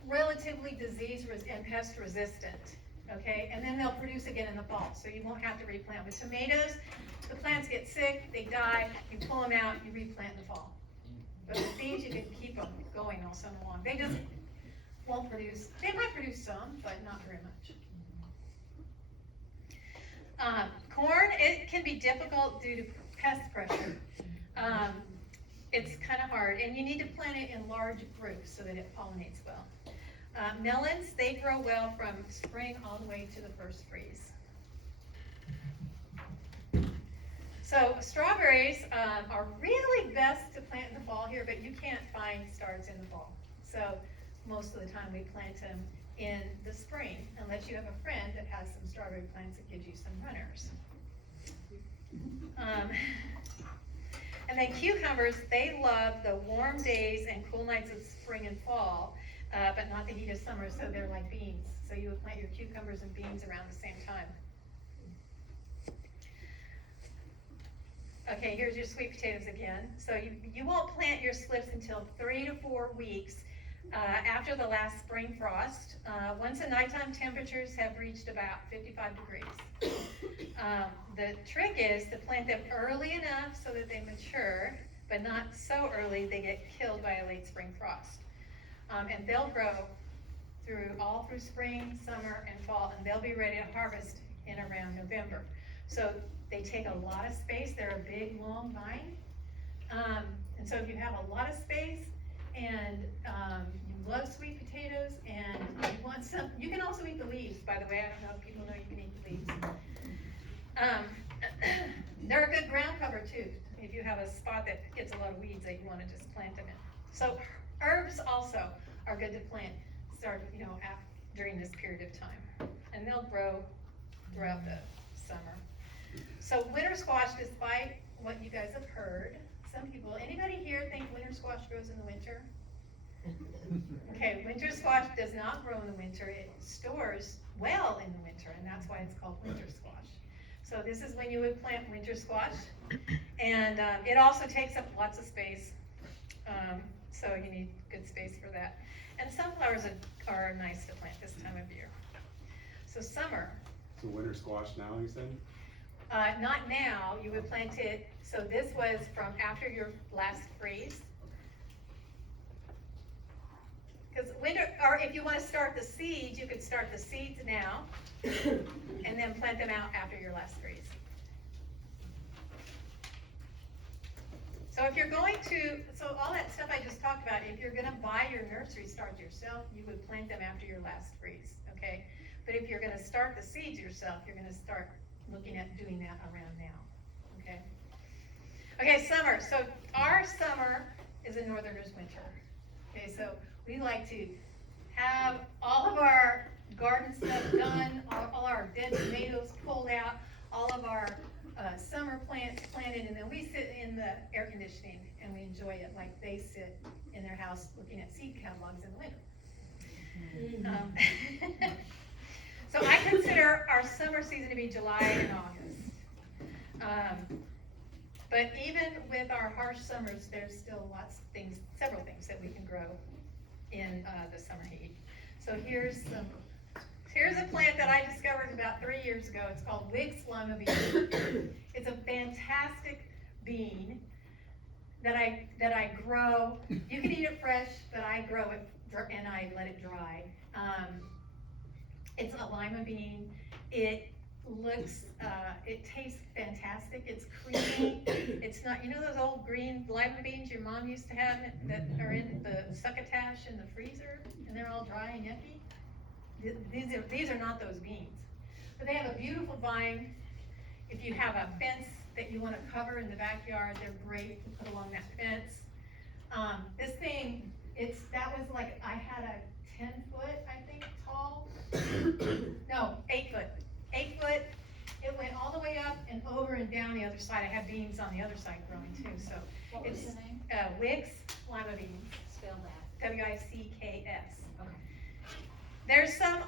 relatively disease and pest resistant, okay? And then they'll produce again in the fall, so you won't have to replant. With tomatoes, the plants get sick, they die, you pull them out, you replant in the fall. But with these, you can keep them going all summer long. They just won't produce, they might produce some, but not very much. Corn, it can be difficult due to pest pressure. It's kind of hard, and you need to plant it in large groups so that it pollinates well. Melons, they grow well from spring all the way to the first freeze. So strawberries are really best to plant in the fall here, but you can't find stars in the fall. So most of the time we plant them in the spring, unless you have a friend that has some strawberry plants that gives you some runners. And then cucumbers, they love the warm days and cool nights of spring and fall, but not the heat of summer, so they're like beans. So you would plant your cucumbers and beans around the same time. Okay, here's your sweet potatoes again. So you won't plant your slips until 3 to 4 weeks after the last spring frost, once the nighttime temperatures have reached about 55 degrees. The trick is to plant them early enough so that they mature, but not so early they get killed by a late spring frost. And they'll grow all through spring, summer, and fall, and they'll be ready to harvest in around November. So they take a lot of space. They're a big, long vine. And so if you have a lot of space and you love sweet potatoes and you want some, you can also eat the leaves, by the way. I don't know if people know you can eat the leaves. They're a good ground cover too, if you have a spot that gets a lot of weeds that you want to just plant them in. So herbs also are good to plant, during this period of time. And they'll grow throughout the summer. So winter squash, despite what you guys have heard, some people, anybody here think winter squash grows in the winter? Okay, winter squash does not grow in the winter. It stores well in the winter, and that's why it's called winter squash. So this is when you would plant winter squash, and it also takes up lots of space, so you need good space for that. And sunflowers are nice to plant this time of year. So summer. So winter squash now, you said? Not now, you would plant it, so this was from after your last freeze. Because winter, or if you want to start the seeds, you could start the seeds now, and then plant them out after your last freeze. So if you're going to, so all that stuff I just talked about, if you're gonna buy your nursery starts yourself, you would plant them after your last freeze, okay? But if you're gonna start the seeds yourself, you're gonna start looking at doing that around now, okay? Okay, summer. So our summer is a northerner's winter. Okay, so we like to have all of our garden stuff done, all our dead tomatoes pulled out, all of our summer plants planted, and then we sit in the air conditioning and we enjoy it like they sit in their house looking at seed catalogs in the winter. So I consider our summer season to be July and August. But even with our harsh summers, there's still several things that we can grow in the summer heat. So here's a plant that I discovered about 3 years ago. It's called Wiggs lima bean. It's a fantastic bean that I grow. You can eat it fresh, but I grow it and I let it dry. It's a lima bean. It looks, it tastes fantastic. It's creamy. It's not, you know those old green lima beans your mom used to have that are in the succotash in the freezer, and they're all dry and yucky? These are not those beans. But they have a beautiful vine. If you have a fence that you want to cover in the backyard, they're great to put along that fence. This thing, that was like, I had a 10-foot, I think, tall. No, 8-foot. 8-foot. It went all the way up and over and down the other side. I have beans on the other side growing too. So What was the name? Wiggs lima beans. Spell that. W-I-C-K-S. Okay. There's some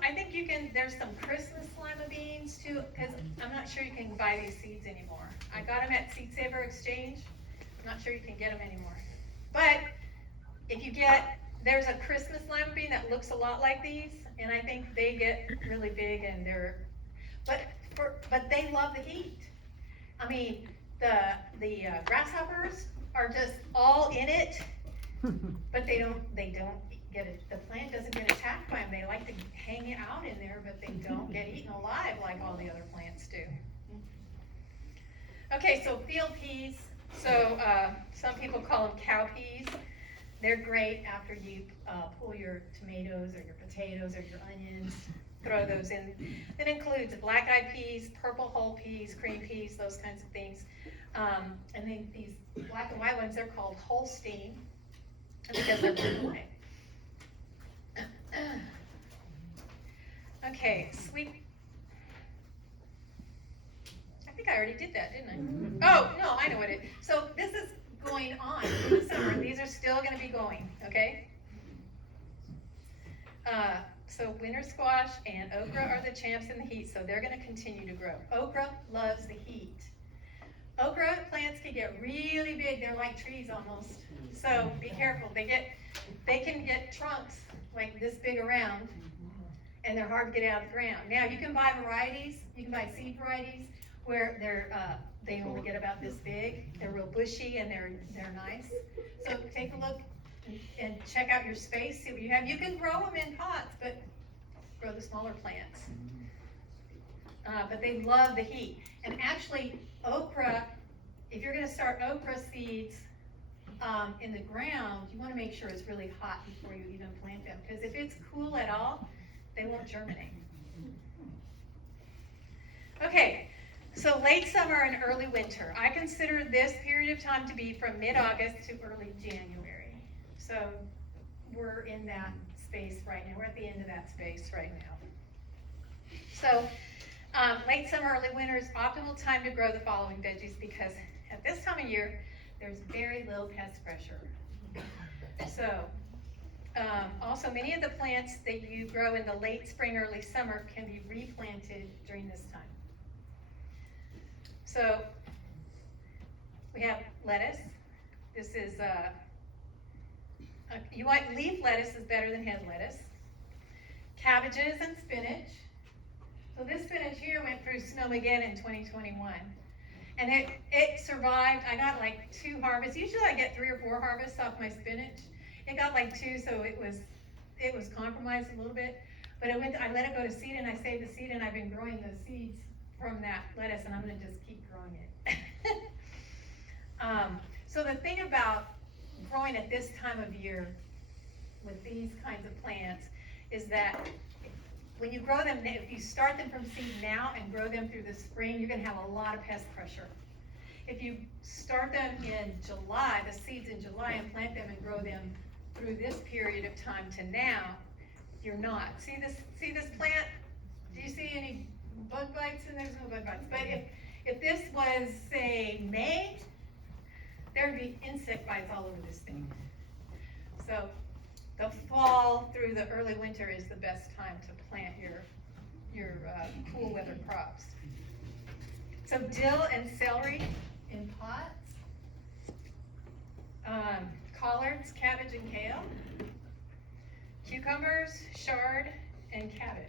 Christmas lima beans too, because I'm not sure you can buy these seeds anymore. I got them at Seed Saver Exchange. I'm not sure you can get them anymore. But if you there's a Christmas lima bean that looks a lot like these, and I think they get really big and but they love the heat. I mean, the grasshoppers are just all in it, but they don't get it, the plant doesn't get attacked by them. They like to hang out in there, but they don't get eaten alive like all the other plants do. Okay, so field peas, so some people call them cow peas. They're great after you pull your tomatoes or your potatoes or your onions, throw those in. It includes black-eyed peas, purple whole peas, cream peas, those kinds of things. And then these black and white ones, they're called Holstein because they're blue and white. Okay, sweet. I think I already did that, didn't I? Oh, no, I know what it is. So this is going on in the summer. These are still gonna be going, okay? So winter squash and okra are the champs in the heat, so they're gonna continue to grow. Okra loves the heat. Okra plants can get really big. They're like trees almost. So be careful. They can get trunks like this big around, and they're hard to get out of the ground. Now you can buy varieties. You can buy seed varieties where they only get about this big. They're real bushy and they're nice. So take a look and check out your space. See what you have. You can grow them in pots, but grow the smaller plants. But they love the heat. And actually, okra, if you're going to start okra seeds in the ground, you want to make sure it's really hot before you even plant them. Because if it's cool at all, they won't germinate. Okay, so late summer and early winter. I consider this period of time to be from mid-August to early January. So we're in that space right now. We're at the end of that space right now. So late summer, early winter is optimal time to grow the following veggies because at this time of year, there's very little pest pressure. So also many of the plants that you grow in the late spring, early summer can be replanted during this time. So we have lettuce. This is, leaf lettuce is better than head lettuce. Cabbages and spinach. So this spinach here went through Snowmageddon in 2021. And it survived. I got like 2 harvests. Usually I get 3 or 4 harvests off my spinach. It got like 2, so it was compromised a little bit. But I let it go to seed and I saved the seed and I've been growing the seeds from that lettuce and I'm gonna just keep growing it. So the thing about growing at this time of year with these kinds of plants is that when you grow them, if you start them from seed now and grow them through the spring, you're gonna have a lot of pest pressure. If you start them in July, the seeds in July, and plant them and grow them through this period of time to now, you're not. See this plant? Do you see any bug bites? And there's no bug bites. But if this was, say, May, there would be insect bites all over this thing. So the fall through the early winter is the best time to plant your cool weather crops. So dill and celery in pots. Collards, cabbage, and kale. Cucumbers, chard, and cabbage.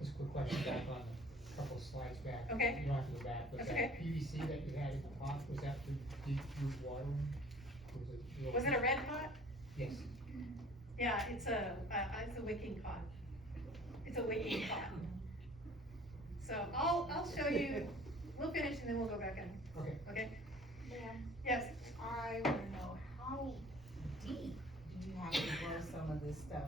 Just a quick question back on a couple slides back. Okay. You don't have to go back, but That's that okay. PVC that you had in the pot, was that for deep root watering? Was it a red pot? Yes. Yeah, it's a wicking pot. It's a wicking pot. So I'll show you, we'll finish and then we'll go back in. Okay. Okay? Ma'am, Yes. I wanna know, how deep do you have to grow some of this stuff?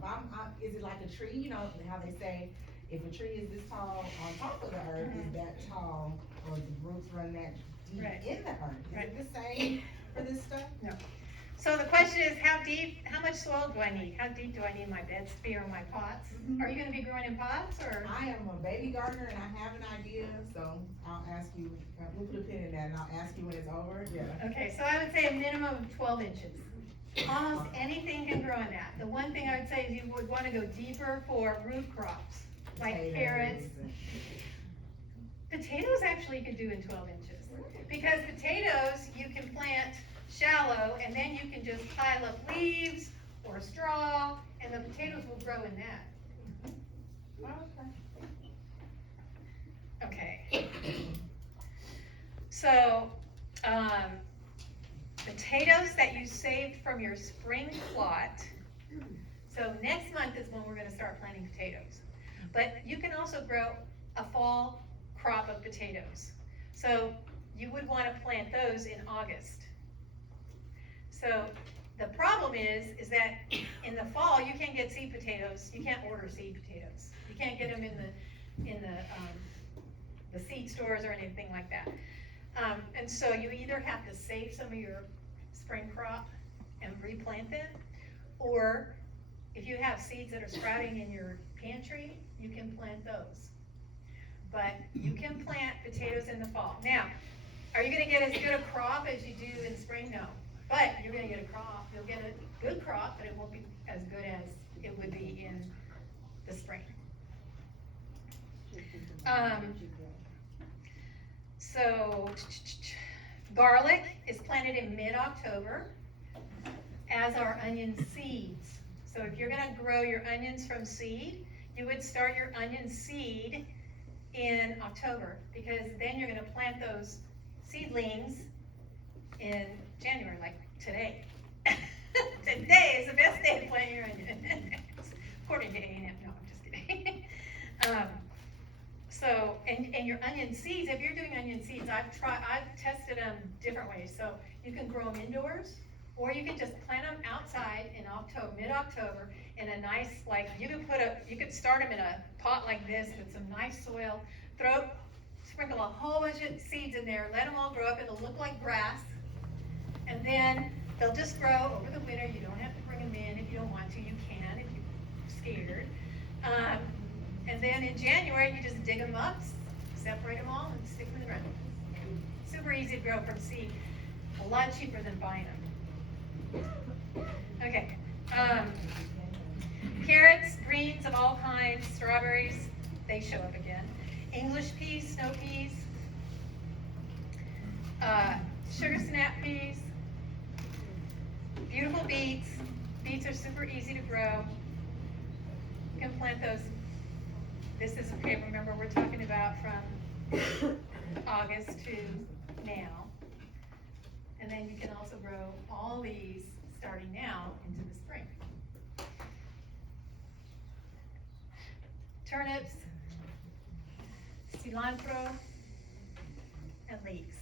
Is it like a tree, you know, how they say, if a tree is this tall on top of the earth, is that tall, or the roots run that deep Right. in the earth? Is Right. it the same for this stuff? No. So the question is, how much soil do I need? How deep do I need my beds to be or my pots? Are you gonna be growing in pots or? I am a baby gardener and I have an idea, so I'll ask you, we'll put a pin in that and I'll ask you when it's over, yeah. Okay, so I would say a minimum of 12 inches. Almost anything can grow in that. The one thing I would say is you would wanna go deeper for root crops, like Potatoes carrots. and- Potatoes actually you could do in 12 inches. Because potatoes, you can plant shallow and then you can just pile up leaves or straw and the potatoes will grow in that. Okay. So, potatoes that you saved from your spring plot. So next month is when we're gonna start planting potatoes. But you can also grow a fall crop of potatoes. So you would wanna plant those in August. So the problem is that in the fall, you can't get seed potatoes, you can't order seed potatoes. You can't get them in the seed stores or anything like that. And so you either have to save some of your spring crop and replant them, or if you have seeds that are sprouting in your pantry, you can plant those. But you can plant potatoes in the fall. Now, are you gonna get as good a crop as you do in spring? No. But you're gonna get a crop, you'll get a good crop, but it won't be as good as it would be in the spring. So, garlic is planted in mid-October, as are onion seeds. So if you're gonna grow your onions from seed, you would start your onion seed in October, because then you're gonna plant those seedlings in January, like today. Today is the best day to plant your onion, according to A&M. No, I'm just kidding. So, and your onion seeds, if you're doing onion seeds, I've tested them different ways. So you can grow them indoors, or you can just plant them outside in October, mid-October, in a nice, like, you could start them in a pot like this with some nice soil, sprinkle a whole bunch of seeds in there, let them all grow up, it'll look like grass, and then they'll just grow over the winter. You don't have to bring them in if you don't want to, you can if you're scared. And then in January, you just dig them up, separate them all, and stick them in the ground. Super easy to grow from seed, a lot cheaper than buying them. Okay. Carrots, greens of all kinds, strawberries, they show up again. English peas, snow peas, sugar snap peas, beautiful beets. Beets are super easy to grow. You can plant those. This is, okay, remember we're talking about from August to now. And then you can also grow all these starting now into the spring. Turnips, cilantro, and leeks.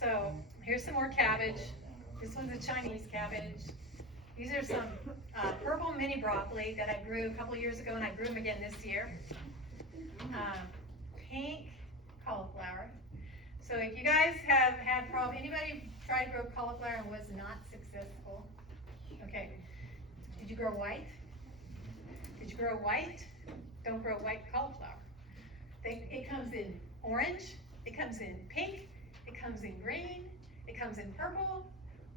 So here's some more cabbage. This one's a Chinese cabbage. These are some purple mini broccoli that I grew a couple years ago, and I grew them again this year. Pink cauliflower. So if you guys have had anybody tried to grow cauliflower and was not successful? Okay. Did you grow white? Did you grow white? Don't grow white cauliflower. It comes in orange, it comes in pink, it comes in green, it comes in purple.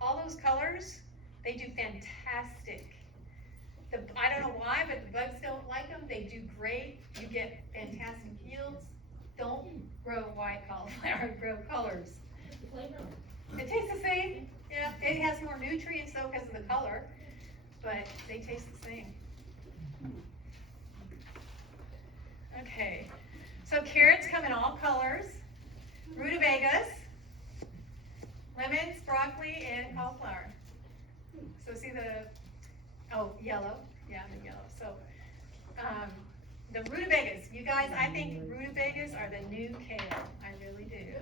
All those colors, they do fantastic. I don't know why, but the bugs don't like them. They do great. You get fantastic yields. Don't grow white cauliflower, grow colors. It tastes the same. Yeah, it has more nutrients though because of the color, but they taste the same. Okay, so carrots come in all colors. Rutabagas, lemons, broccoli, and cauliflower. So see yellow. Yeah, the yellow. So the rutabagas, you guys, I think rutabagas are the new kale. I really do.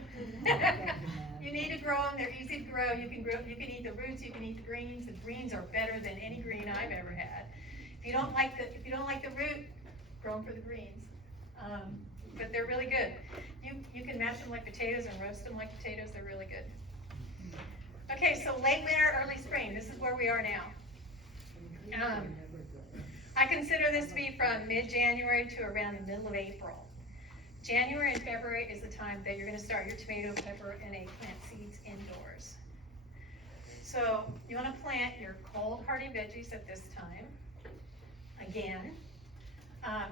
You need to grow them. They're easy to grow. You can eat the roots. You can eat the greens. The greens are better than any green I've ever had. If you don't like the root, grow them for the greens. But they're really good. You can mash them like potatoes and roast them like potatoes. They're really good. Okay, so late winter, early spring. This is where we are now. I consider this to be from mid-January to around the middle of April. January and February is the time that you're going to start your tomato, pepper, and eggplant seeds indoors. So you want to plant your cold hardy veggies at this time. Again,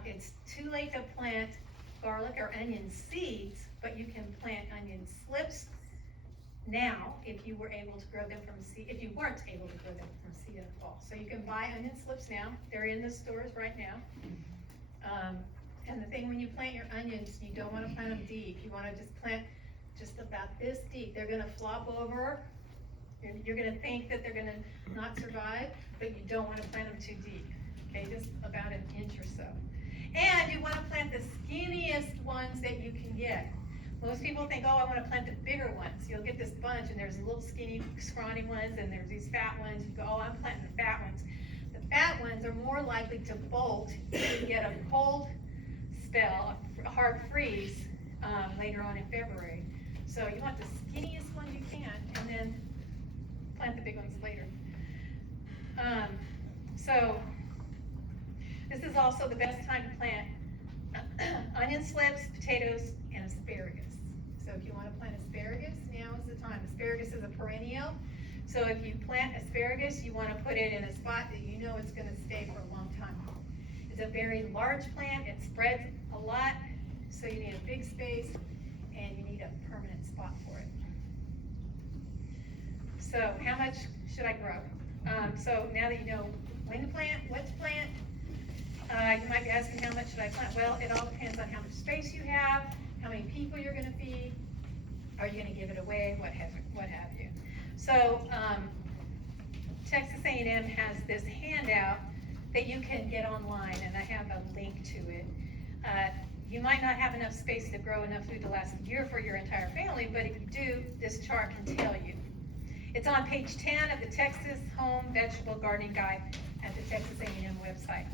it's too late to plant garlic or onion seeds, but you can plant onion slips now if you were able to grow them from seed, if you weren't able to grow them from seed in the fall. So you can buy onion slips now, they're in the stores right now. And the thing when you plant your onions, you don't wanna plant them deep, you wanna just plant just about this deep. They're gonna flop over, you're gonna think that they're gonna not survive, but you don't wanna plant them too deep, okay, just about an inch or so. And you wanna plant the skinniest ones that you can get. Most people think, oh, I wanna plant the bigger ones. You'll get this bunch and there's little skinny, scrawny ones and there's these fat ones. You go, oh, I'm planting the fat ones. The fat ones are more likely to bolt if you get a cold spell, a hard freeze, later on in February. So you want the skinniest ones you can and then plant the big ones later. So this is also the best time to plant onion slips, potatoes, and asparagus. So if you want to plant asparagus, now is the time. Asparagus is a perennial. So if you plant asparagus, you want to put it in a spot that you know it's going to stay for a long time. It's a very large plant. It spreads a lot. So you need a big space and you need a permanent spot for it. So how much should I grow? So now that you know when to plant, what to plant, you might be asking how much should I plant? Well, it all depends on how much space you have, how many people you're gonna feed, are you gonna give it away, what have you. So Texas A&M has this handout that you can get online, and I have a link to it. You might not have enough space to grow enough food to last a year for your entire family, but if you do, this chart can tell you. It's on page 10 of the Texas Home Vegetable Gardening Guide at the Texas A&M website.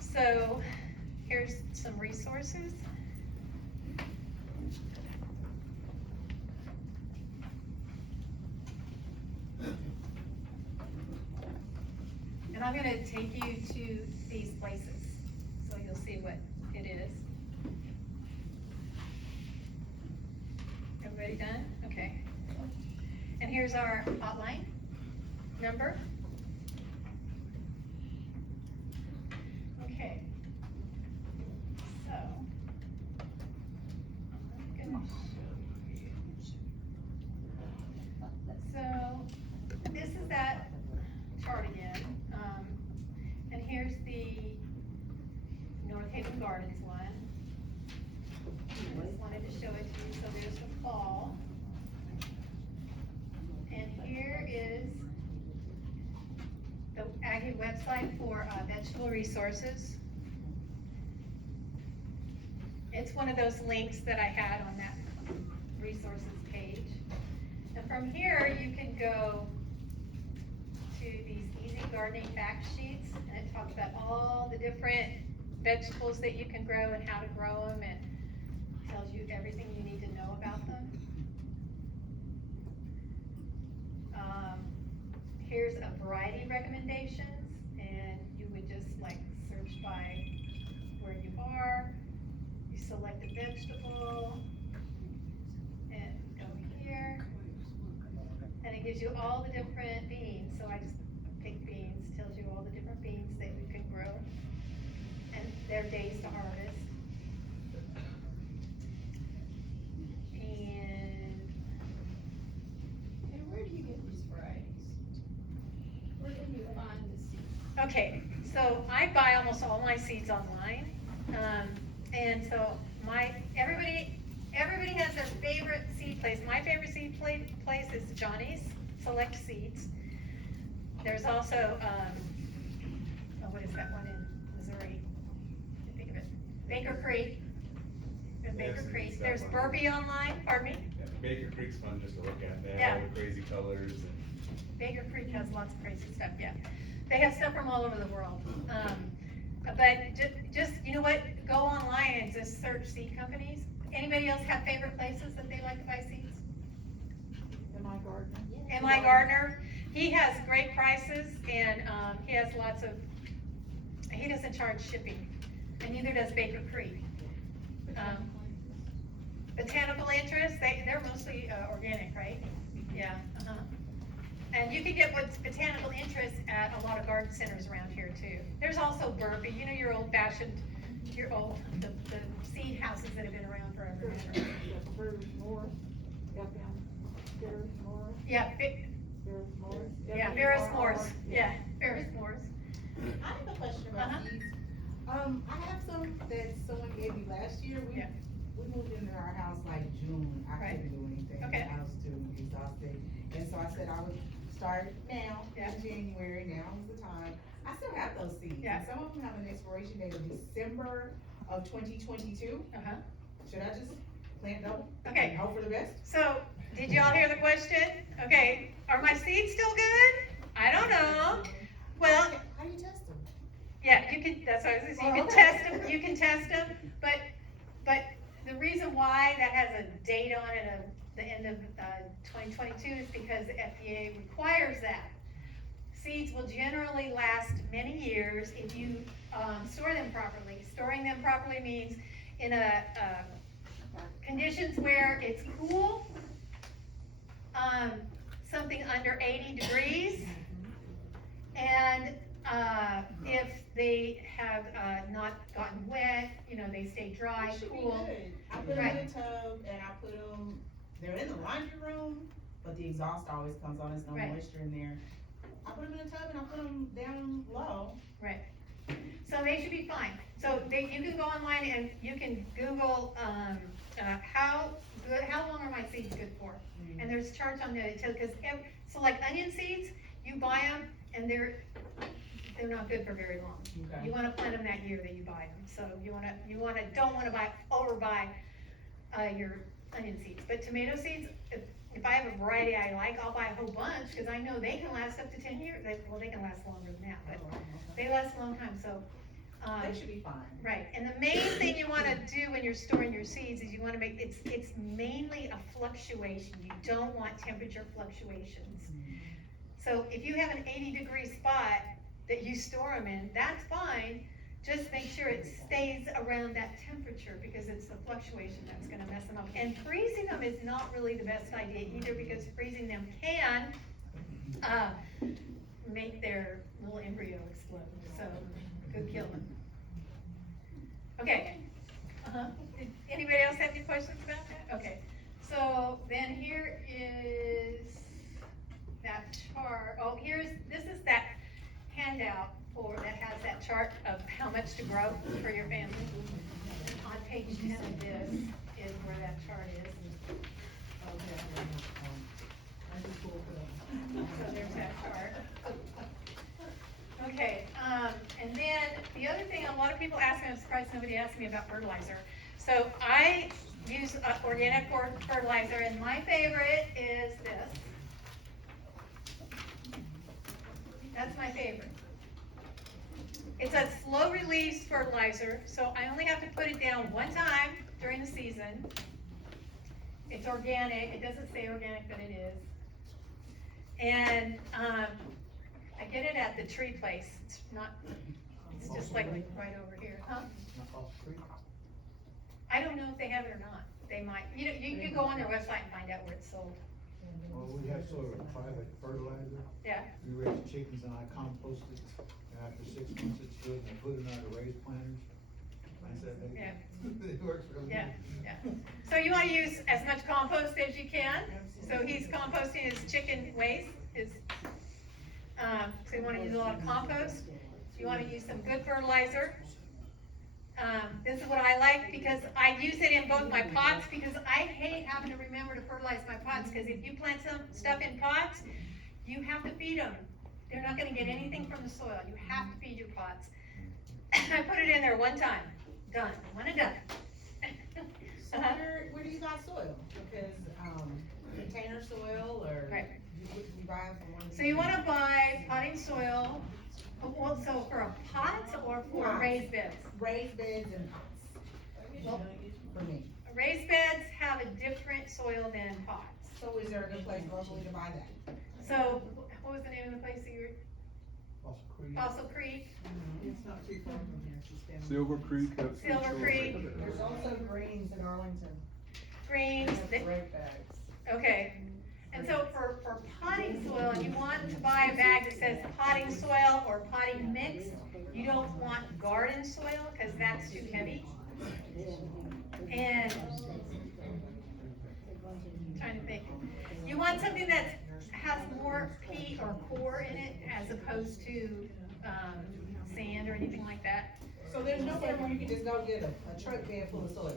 So here's some resources. And I'm gonna take you to these places, so you'll see what it is. Everybody done? Okay. And here's our hotline number. Okay. So, I'm gonna show you. So, this is that chart again. And here's the North Haven Gardens one. I just wanted to show it to you. So there's the fall. And here is the Aggie website for vegetable resources. It's one of those links that I had on that resources page. And from here, you can go to these easy gardening fact sheets, and it talks about all the different vegetables that you can grow and how to grow them, and tells you everything you need to know about them. Here's a variety recommendations, and you would just like search by where you are, you select a vegetable, and go here, and it gives you all the different beans. So I just picked beans, tells you all the different beans that you can grow, and their days to harvest. And where do you get these varieties? Where do you find the seeds? Okay, so I buy almost all my seeds online, and so everybody has their favorite seed place. My favorite seed place is Johnny's Select Seeds. There's also, what is that one in Missouri? I think of it. Baker Creek. In Baker Creek. There's Burpee online. Pardon me. Yeah, Baker Creek's fun just to look at. They Yeah. have all the crazy colors. And Baker Creek has lots of crazy stuff, yeah. They have stuff from all over the world. But just, you know what, go online and just search seed companies. Anybody else have favorite places that they like to buy seeds? Am I gardening? M.I. Gardner, he has great prices, and he has lots of, he doesn't charge shipping, and neither does Baker Creek. Botanical Interest, they're mostly organic, right? Yeah, And you can get what's botanical interest at a lot of garden centers around here too. There's also Burpee, you know, your old-fashioned, the seed houses that have been around forever. Further north. Ferris Morris, Yeah, Ferris Morris. yeah, Ferris Morris, yeah, Ferris Morris. I have a question about Uh-huh. these. I have some that someone gave me last year. Yeah. We moved into our house like June. I Right. couldn't do anything. Okay. I was too exhausted. And so I said I would start now Yeah. in January. Now is the time. I still have those seeds. Yeah. And some of them have an expiration date of December of 2022. Uh-huh. Should I just plant them? Okay. And hope for the best? So, did y'all hear the question? Okay, are my seeds still good? I don't know. Well, How do you test them? yeah, you can, that's what I was saying, you Oh, can okay. test them, you can test them, but the reason why that has a date on it of the end of, 2022 is because the FDA requires that. Seeds will generally last many years if you, store them properly. Storing them properly means in conditions where it's cool, something under 80 degrees, and if they have not gotten wet, they stay dry, That should be cool. good. I put them Right. in a tub and I put them, they're in the laundry room, but the exhaust always comes on, there's no Right. moisture in there. I put them in a tub and I put them down low. Right. So they should be fine. So you can go online and you can Google, how long are my seeds good for? And there's charts on there, so like onion seeds, you buy them and they're not good for very long. Okay. You wanna plant them that year that you buy them, so don't wanna overbuy, your onion seeds. But tomato seeds, if I have a variety I like, I'll buy a whole bunch, cause I know they can last up to 10 years, they can last longer than that, but they last a long time, so. They should be fine. Right, and the main thing you wanna do when you're storing your seeds is you wanna make, it's mainly a fluctuation, you don't want temperature fluctuations. So if you have an 80-degree spot that you store them in, that's fine, just make sure it stays around that temperature, because it's the fluctuation that's gonna mess them up. And freezing them is not really the best idea either, because freezing them can, make their little embryo explode, so could kill them. Okay. Did anybody else have any questions about that? Okay, so then here is that chart. Oh, this is that handout that has that chart of how much to grow for your family. On page 10 of this is where that chart is. So there's that chart. Okay, and then the other thing a lot of people ask me, I'm surprised nobody asked me about fertilizer. So I use organic fertilizer, and my favorite is this. That's my favorite. It's a slow release fertilizer, so I only have to put it down one time during the season. It's organic, it doesn't say organic, but it is. And, I get it at the tree place, it's just like right over here, huh? I don't know if they have it or not, they might, you can go on their website and find out where it's sold. Well, we have sort of a private fertilizer. Yeah, We raise chickens and I compost it, and after 6 months it's good, and I put it on the raised planters. I said, Yeah. it works really yeah, good. yeah. So you wanna use as much compost as you can, so he's composting his chicken waste, so you wanna use a lot of compost, you wanna use some good fertilizer. This is what I like, because I use it in both my pots, because I hate having to remember to fertilize my pots, because if you plant some stuff in pots, you have to feed them. They're not gonna get anything from the soil, you have to feed your pots. I put it in there one time, done, one and done. So where do you buy soil? Because, container soil or? Right. You buy them from one of these? So you wanna buy potting soil, well, so for a pot or for Pots. raised beds? Raised beds and pots. Well, For me. raised beds have a different soil than pots. So is there a good place locally to buy that? So, what was the name of the place that you Also Creek. were, Fossil Creek? It's not too far from here, she's down. Silver Creek, that's. Silver Creek. There's also Greens in Arlington. Greens, They have great bags. okay. And so for potting soil, you want to buy a bag that says potting soil or potting mix. You don't want garden soil, cause that's too heavy. And trying to think. You want something that has more peat or core in it as opposed to, sand or anything like that? So there's nowhere where you can just go get a truck bed full of soil?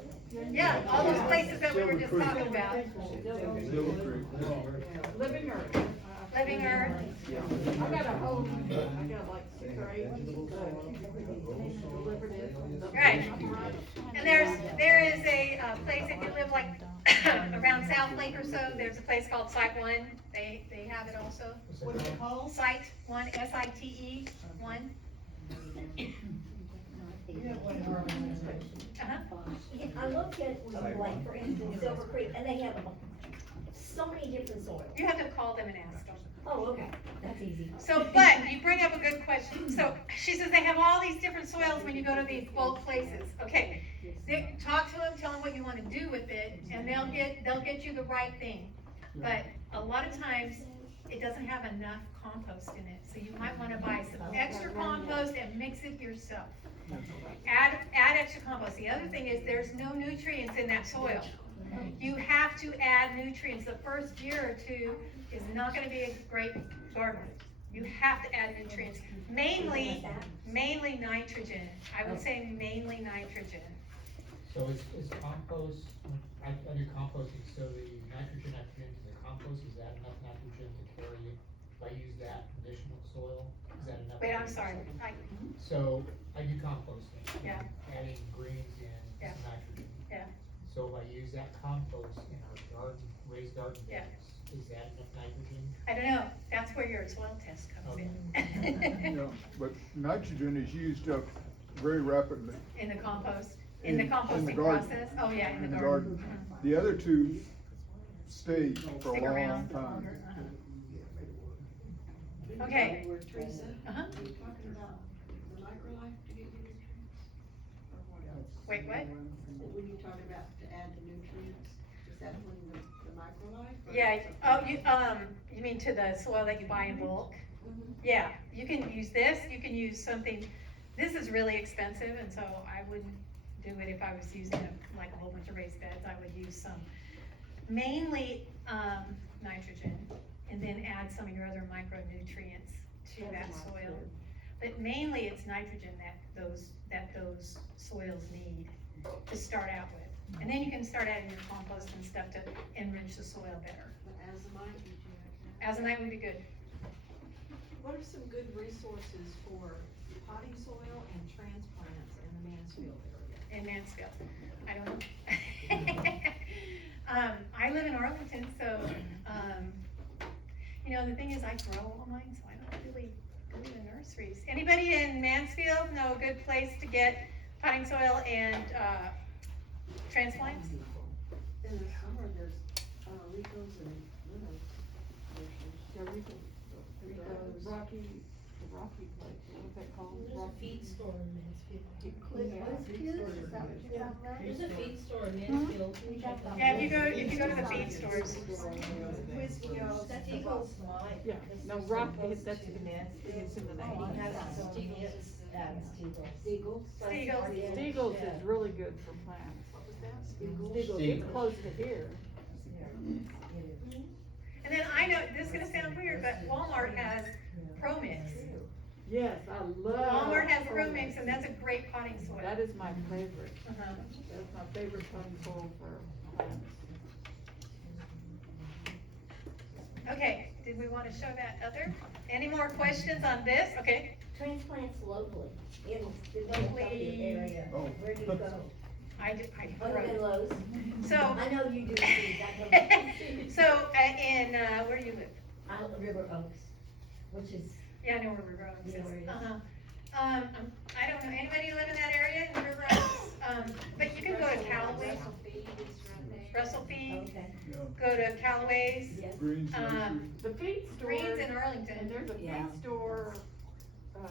Yeah, all those places that we were just talking about. Silver Creek. Living Earth. Living Earth. I got a whole, I got like 6 or 8 deliberative. Right. And there is a place, if you live like around South Lake or so, there's a place called Site One. They have it also. What is it called? Site One, SITE, one. Uh-huh. Yeah, I looked at, like, for instance, Silver Creek, and they have so many different soils. You have to call them and ask them. Oh, okay, that's easy. So, but you bring up a good question. So she says they have all these different soils when you go to these bulk places. Okay, talk to them, tell them what you want to do with it, and they'll get you the right thing. But a lot of times it doesn't have enough compost in it, so you might want to buy some extra compost and mix it yourself. Add extra compost. The other thing is there's no nutrients in that soil. You have to add nutrients. The first year or two is not going to be a great garden. You have to add nutrients. Mainly nitrogen. I would say mainly nitrogen. So is compost, I do composting, so the nitrogen I put into the compost, is that enough nitrogen to carry it? If I use that additional soil, is that enough? Wait, I'm sorry. So I do composting. Yeah. Adding greens and Yeah. some nitrogen. Yeah. So if I use that compost in our garden, raised garden Yeah. beds, is that enough nitrogen? I don't know. That's where your soil test comes in. Yeah, but nitrogen is used up very rapidly. In the compost, in the In the composting garden. process. Oh, yeah, in In the the garden. garden. The other two stay for a Stick long around for time. longer. Okay. Teresa, Uh-huh. are you talking about the microlife to get you nutrients? Or what else? Wait, what? When you talk about to add the nutrients, is that when the microlife? or Yeah, something oh, you mean to the soil that you buy in bulk? Yeah, you can use this, you can use something, this is really expensive, and so I wouldn't do it if I was using like a whole bunch of raised beds. I would use some, mainly, nitrogen, and then add some of your other micronutrients to that soil. But mainly it's nitrogen that those soils need to start out with. And then you can start adding your compost and stuff to enrich the soil better. Azomite, would you have that? Azomite would be good. What are some good resources for potting soil and transplants in the Mansfield area? In Mansfield, I don't know. I live in Arlington, so, you know, the thing is I grow all mine, so I don't really go to the nurseries. Anybody in Mansfield know a good place to get potting soil and, transplants? In the summer, there's, Rico's and Lino's. Yeah, Rico's. Rocky place, what's that called? There's a feed store in Mansfield. Yeah. There's a feed store in Mansfield. Yeah, if you go to the feed stores. That's Eagles. Yeah, no, Rocky, that's in it's in the name. Steagles. Steagles is really good for plants. What was that? Steagles, it's close to here. And then I know, this is gonna sound weird, but Walmart has Pro Mix. Yes, I love. Walmart has Pro Mix, and that's a great potting soil. That is my favorite. Uh-huh. That's my favorite potting soil for plants. Okay, did we wanna show that other? Any more questions on this? Okay. Transplants locally, in the Locally. area, Oh. where do you go? I Other than grow. Lowe's? So. I know you do seeds, I know. So, where do you live? Out of River Oaks, which is, Yeah, I know where River Oaks You know where it is. is? Uh-huh. I don't know, anybody live in that area, in River Oaks? But you can go to Callaway, Russell Feed, okay, Yeah. go to Callaway's, yes. Greens nursery. The feed store. Greens in And Arlington, there's a Yeah. feed store.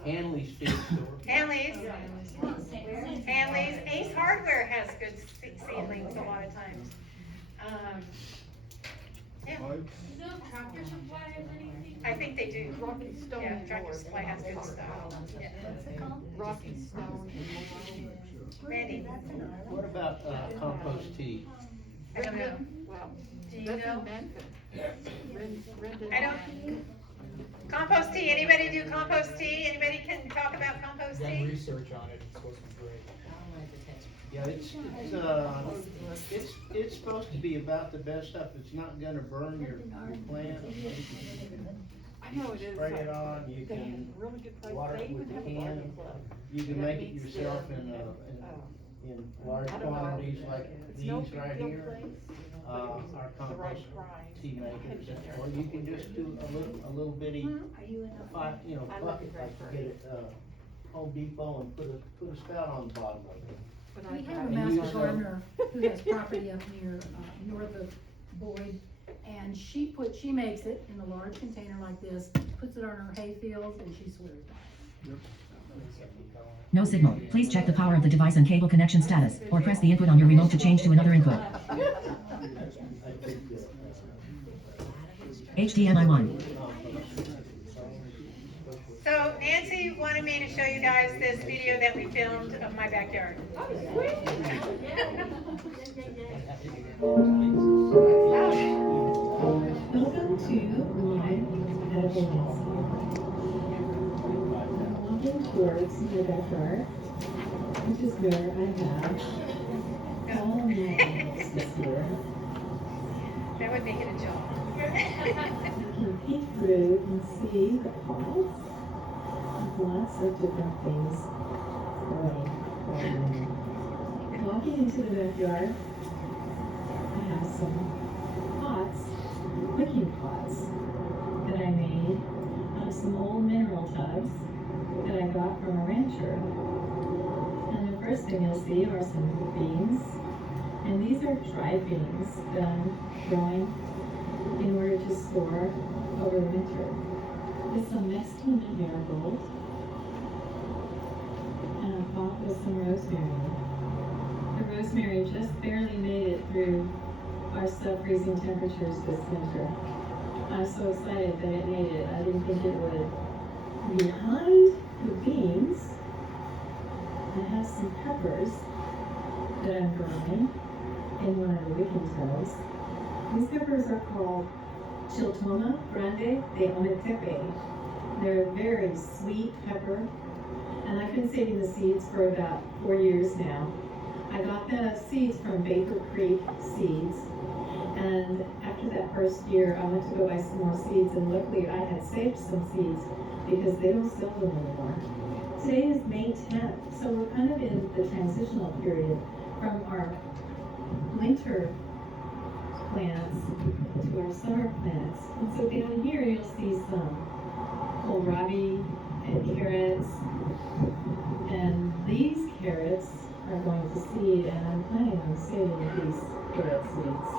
Hanley's feed store. Hanley's, Where? Hanley's, Ace Hardware has good seedlings a lot of times. Yeah, Pipes. I think they do. Rocky Stone. Yeah, and Tractor more. Supply has good stuff. Yeah. What's it called? Rocky Stone. and more. Randy, What about, compost tea? I don't know. Well, Do you that's know? in Memphis. I don't. Compost tea, anybody do compost tea? Anybody can talk about compost Done tea? research on it, it's supposed to be great. Yeah, it's supposed to be about the best stuff. It's not gonna burn your plant. I know it is. Spray it like, on, you they have can really good prices. water They it even with a have a garden can. club. You can That make it meets yourself their, in large I don't know. quantities like It's no these big right deal here. place, but Our it's the right compost price. tea makers, or you can just do a little bitty, Are you in a? bucket like you get at, Home Depot and put a spout on the bottom of it. But We I have a And master use, gardener who has property up near, north of Boyd, and she makes it in a large container like this, puts it on her hay fields, and she swears by it. No signal. Please check the power of the device and cable connection status, or press the input on your remote to change to another input. I think that, HDMI 1. So Nancy wanted me to show you guys this video that we filmed of my backyard. Welcome to my edible walking towards my backyard, which is where I have all my animals this year. That would make it a joke. You can peek through and see the pots with lots of different things growing. Walking into the backyard, I have some pots, wicking pots, that I made out of some old mineral tubs that I got from a rancher. And the first thing you'll see are some beans, and these are dried beans done growing in order to store over the winter. This is some Mexican marigold, and a pot with some rosemary. The rosemary just barely made it through our sub-freezing temperatures this winter. I'm so excited that it made it. I didn't think it would. Behind the beans, I have some peppers that I'm growing in one of the wicking tubs. These peppers are called Chiltoma Grande de Ometepe. They're a very sweet pepper, and I've been saving the seeds for about 4 years now. I got the seeds from Baker Creek Seeds, and after that first year, I went to go buy some more seeds, and luckily I had saved some seeds because they don't sell them anymore. Today is May 10th, so we're kind of in the transitional period from our winter plants to our summer plants. And so down here you'll see some kohlrabi and carrots, and these carrots are going to seed, and I'm planning on saving these carrot seeds.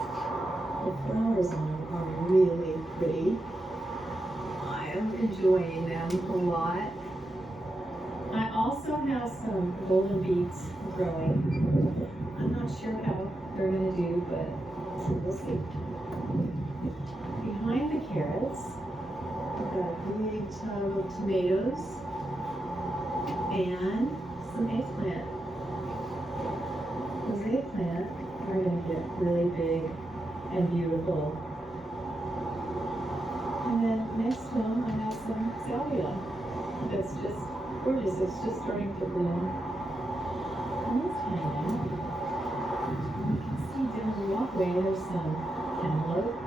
The flowers on them are really pretty. I am enjoying them a lot. I also have some golden beets growing. I'm not sure how they're going to do, but we'll see. Behind the carrots, I've got a big tub of tomatoes and some eggplant. Those eggplant are going to get really big and beautiful. And then next to them, I have some salvia. That's just gorgeous. It's just starting to bloom. And it's hanging. You can see down the walkway there's some cantaloupe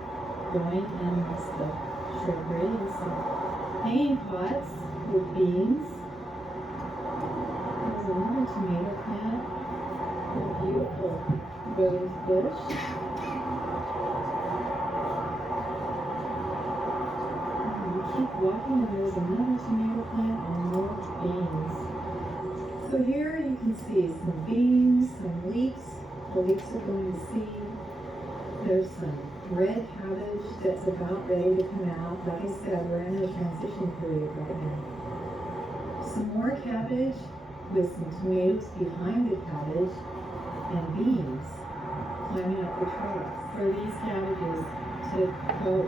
growing amongst the shrubbery, and some hanging pots with beans. There's another tomato plant, a beautiful rose bush. And you keep walking and there's another tomato plant and more beans. So here you can see some beans, some leeks. The leeks are going to seed. There's some red cabbage that's about ready to come out. Like I said, we're in a transition period right now. Some more cabbage with some tomatoes behind the cabbage and beans climbing up the trail for these cabbages to grow.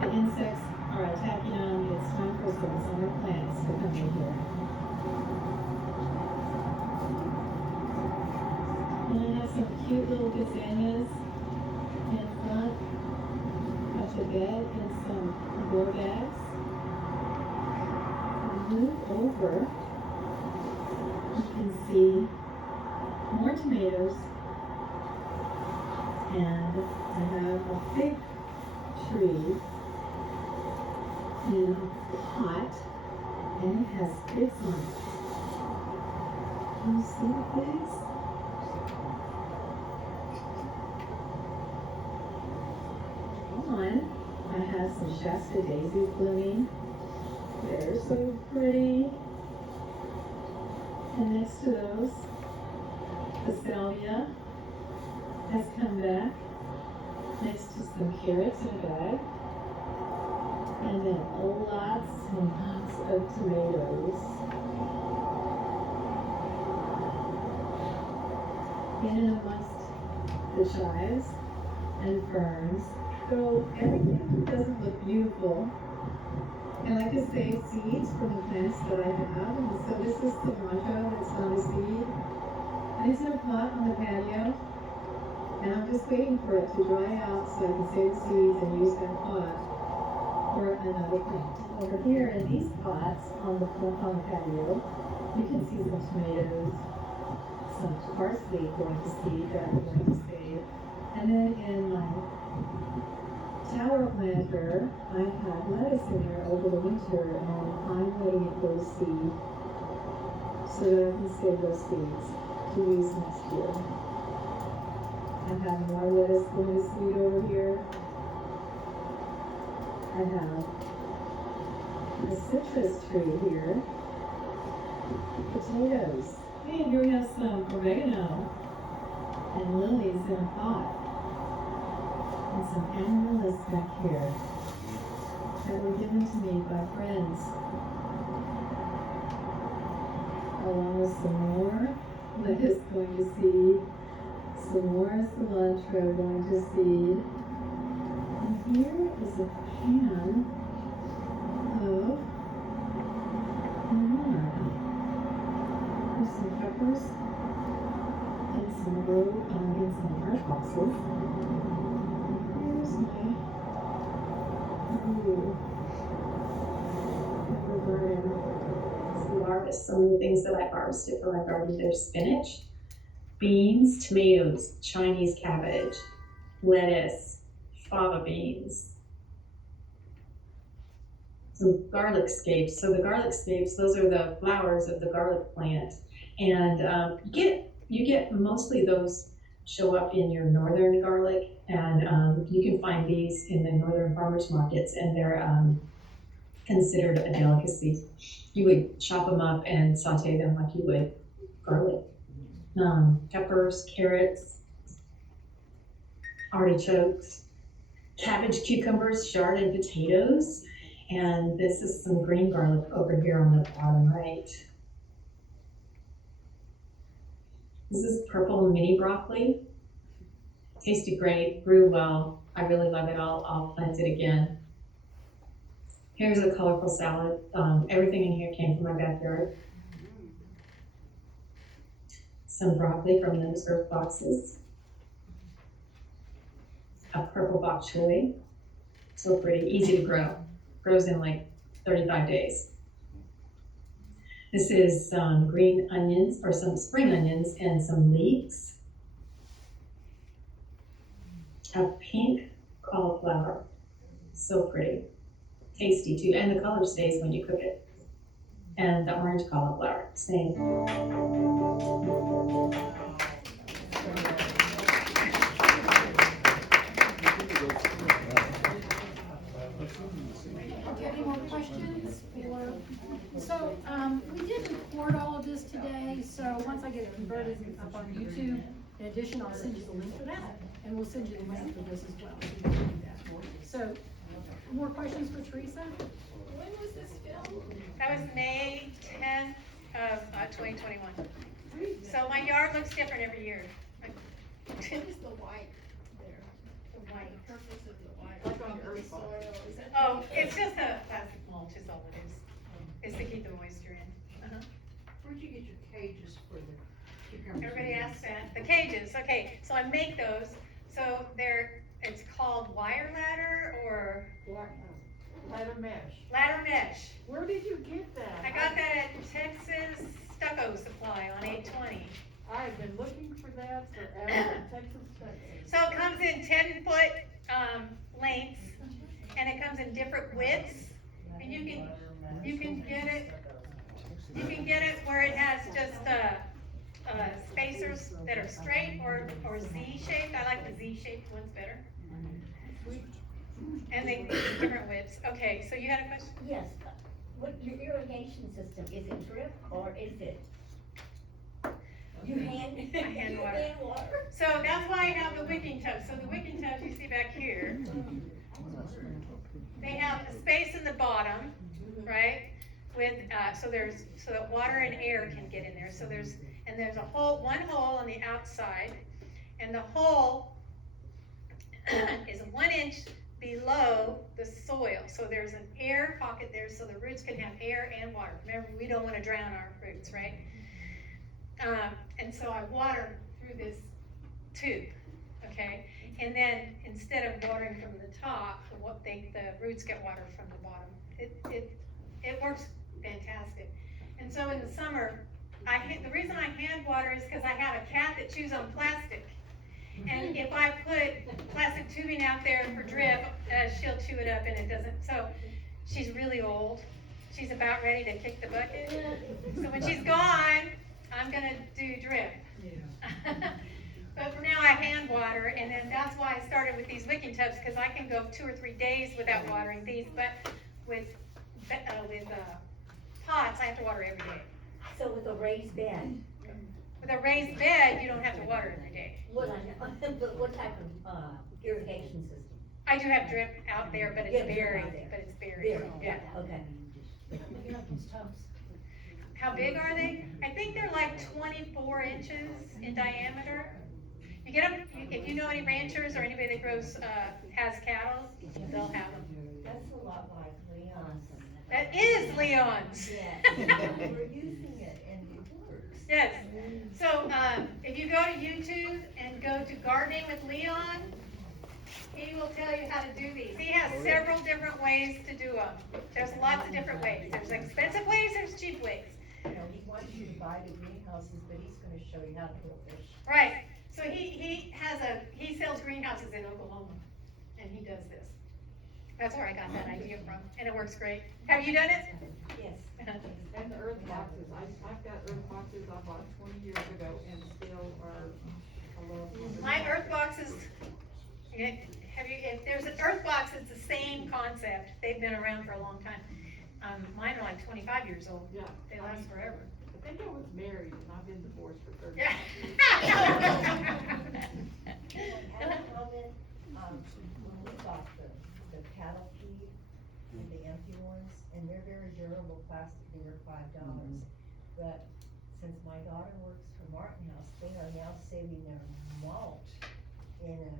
The insects are attacking them. It's time for some summer plants to come in here. And I have some cute little gazanias That's a bed and some grow bags. Move over, you can see more tomatoes, and I have a big tree in a pot, and it has figs on it. Can you see the figs? On, I have some Shasta daisies blooming. They're so pretty. And next to those, the salvia has come back next to some carrots in a bag. And then lots and lots of tomatoes. In and amongst the chives and ferns. So everything doesn't look beautiful. I like to save seeds from the plants that I have, and so this is cilantro that's not a seed. And it's in a pot on the patio, and I'm just waiting for it to dry out so I can save the seeds and use that pot for another plant. Over here in these pots on the patio, you can see some tomatoes, some parsley going to seed that I'm going to save, and then in my tower planter, I've had lettuce in there over the winter, and I'm letting it go to seed so that I can save those seeds to use next year. I have more lettuce going to seed over here. I have a citrus tree here. Potatoes. Hey, here we have some oregano and lilies in a pot. And some amaryllis back here that were given to me by friends, along with some more lettuce going to seed, some more cilantro going to seed, and here is a can of nard. There's some peppers and some in some large boxes. Harvest some of the things that I've harvested for my garden. There's spinach, beans, tomatoes, Chinese cabbage, lettuce, fava beans, some garlic scapes. So the garlic scapes, those are the flowers of the garlic plant, and you get mostly those show up in your northern garlic, and you can find these in the northern farmers markets, and they're considered a delicacy. You would chop them up and saute them like you would garlic. Peppers, carrots, artichokes, cabbage, cucumbers, chard, and potatoes. And this is some green garlic over here on the bottom right. This is purple mini broccoli. Tasted great, grew well. I really love it. I'll plant it again. Here's a colorful salad. Everything in here came from my backyard. Some broccoli from those earth boxes. A purple bok choy. So pretty, easy to grow. Grows in like 35 days. This is some green onions, or some spring onions, and some leeks. A pink cauliflower. So pretty. Tasty too, and the color stays when you cook it. And the orange cauliflower, same. Do you have any more questions? So, we did record all of this today, so once I get it converted up on YouTube, in addition, I'll send you the link for that, and we'll send you the link for this as well, so you can do that. So, more questions for Teresa? When was this filmed? That was May 10th of 2021. So my yard looks different every year. What is the white there? The white. The purpose of the white, like on the soil, is that? Oh, it's just a plastic mulch is all it is. It's to keep the moisture in. Where'd you get your cages for the cucumbers? Everybody asks that. The cages, okay, so I make those, so they're it's called wire ladder or Ladder mesh. ladder mesh. Where did you get that? I got that at Texas Stucco Supply on 820. I have been looking for that forever, Texas, Texas. So it comes in 10-foot lengths, and it comes in different widths, and you can get it where it has just spacers that are straight or Z-shaped. I like the Z-shaped ones better. And they different widths. Okay, so you had a question? Yes, what, your irrigation system, is it drip or is it? You hand water? So that's why I have the wicking tubs. So the wicking tubs you see back here, they have a space in the bottom, right? With, so that water and air can get in there. So there's a hole, one hole on the outside, and the hole is 1 inch below the soil. So there's an air pocket there so the roots can have air and water. Remember, we don't want to drown our roots, right? And so I water through this tube, okay? And then instead of watering from the top, the roots get water from the bottom. It works fantastic. And so in the summer, the reason I hand water is because I have a cat that chews on plastic. And if I put plastic tubing out there for drip, she'll chew it up and it doesn't. So she's really old. She's about ready to kick the bucket. So when she's gone, I'm gonna do drip. But for now I hand water, and then that's why I started with these wicking tubs, because I can go 2 or 3 days without watering these, but with pots, I have to water every day. So with a raised bed? With a raised bed, you don't have to water every day. What type of, irrigation system? I do have drip out there, but it's buried, yeah. Okay. How big are they? I think they're like 24 inches in diameter. You get them, if you know any ranchers or anybody that grows, has cattle, they'll have them. That's a lot like Leon's. That is Leon's. Yeah, we're using it and it works. Yes. So, if you go to YouTube and go to Gardening with Leon, he will tell you how to do these. He has several different ways to do them. There's lots of different ways. There's expensive ways, there's cheap ways. You know, he wants you to buy the greenhouses, but he's gonna show you how to grow fish. Right. So he sells greenhouses in Oklahoma, and he does this. That's where I got that idea from, and it works great. Have you done it? Yes. And the earth boxes, I've got earth boxes I bought 20 years ago and still are, I love them. My earth boxes, if there's an earth box, it's the same concept. They've been around for a long time. Mine are like 25 years old. Yeah. They last forever. I think I was married and I've been divorced for 30 Yeah. years. And a comment, when we bought the cattle feed, the empty ones, and they're very durable plastic, they were $5. But since my daughter works for Martin House, they are now saving their malt in a,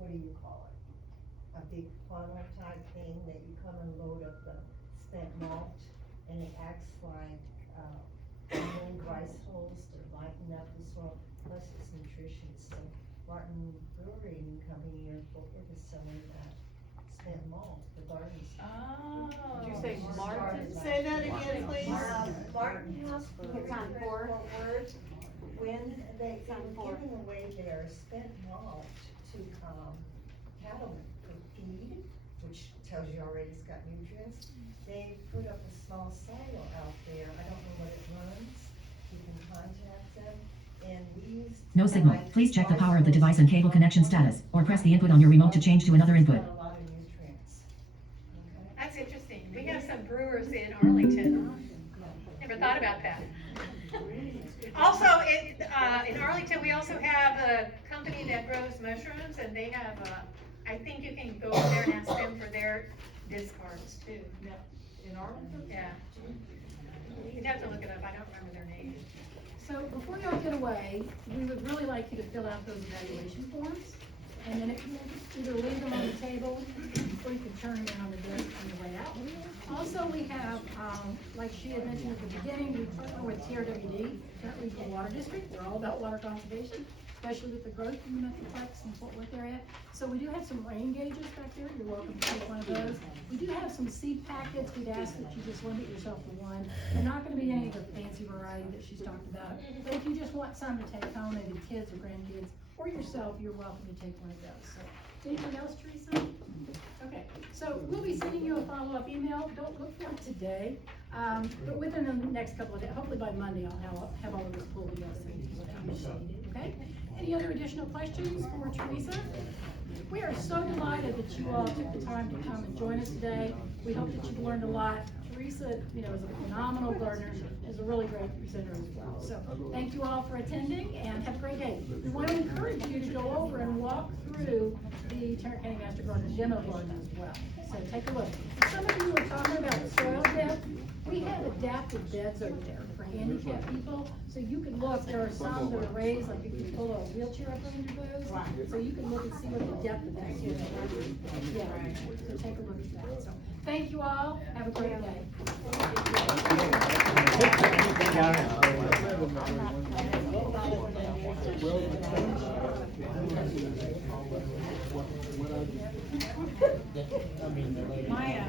what do you call it? A big funnel type thing that you come and load up the spent malt, and it acts like, rice hulls to lighten up the soil, plus it's nutritious. So Martin Brewery and Company in Fort Worth is selling that spent malt, the garden. Oh. Did you say Martin? Say that again, please. Martin House Brewery It's on in Fort. Fort Worth, when they were giving away their spent malt to, cattlemen for feed, which tells you already it's got nutrients, they put up a small sale out there. I don't know what it runs. You can contact them, and we used. No signal. Please check the power of the device and cable connection status, or press the input on your remote to change to another input. It's got a lot of nutrients. Okay? That's interesting. We have some brewers in Arlington. Never thought about that. Also, in Arlington, we also have a company that grows mushrooms, and they have, I think you can go over there and ask them for their discards too. In Arlington? Yeah. You'd have to look it up. I don't remember their name. So before y'all get away, we would really like you to fill out those evaluation forms, and then either leave them on the table, or you can turn them in on the desk on the way out. Also, we have, like she had mentioned at the beginning, we partner with TRWD, Trent Regional Water District. They're all about water conservation. especially with the growth in the Metroplex and Fort Worth area. So we do have some rain gauges back there, you're welcome to take one of those. We do have some seed packets, we'd ask that you just limit yourself to one. They're not gonna be any of the fancy variety that she's talked about, but if you just want some to take home, maybe kids or grandkids, or yourself, you're welcome to take one of those. So, anything else, Teresa? Okay, so we'll be sending you a follow-up email, don't look for it today, but within the next couple of days, hopefully by Monday, I'll have all of this pulled together. Okay? Any other additional questions for Teresa? We are so delighted that you all took the time to come and join us today. We hope that you've learned a lot. Teresa, you know, is a phenomenal gardener, is a really great presenter as well. So thank you all for attending and have a great day. We want to encourage you to go over and walk through the Tarrant County Master Gardener's demo garden as well. So take a look. Some of you were talking about soil depth. We have adaptive beds over there for handicapped people. So you can look, there are some that are raised, like you can pull a wheelchair up under those. So you can look and see what the depth of that is. Yeah, so take a look at that. So thank you all. Have a great day. Maya,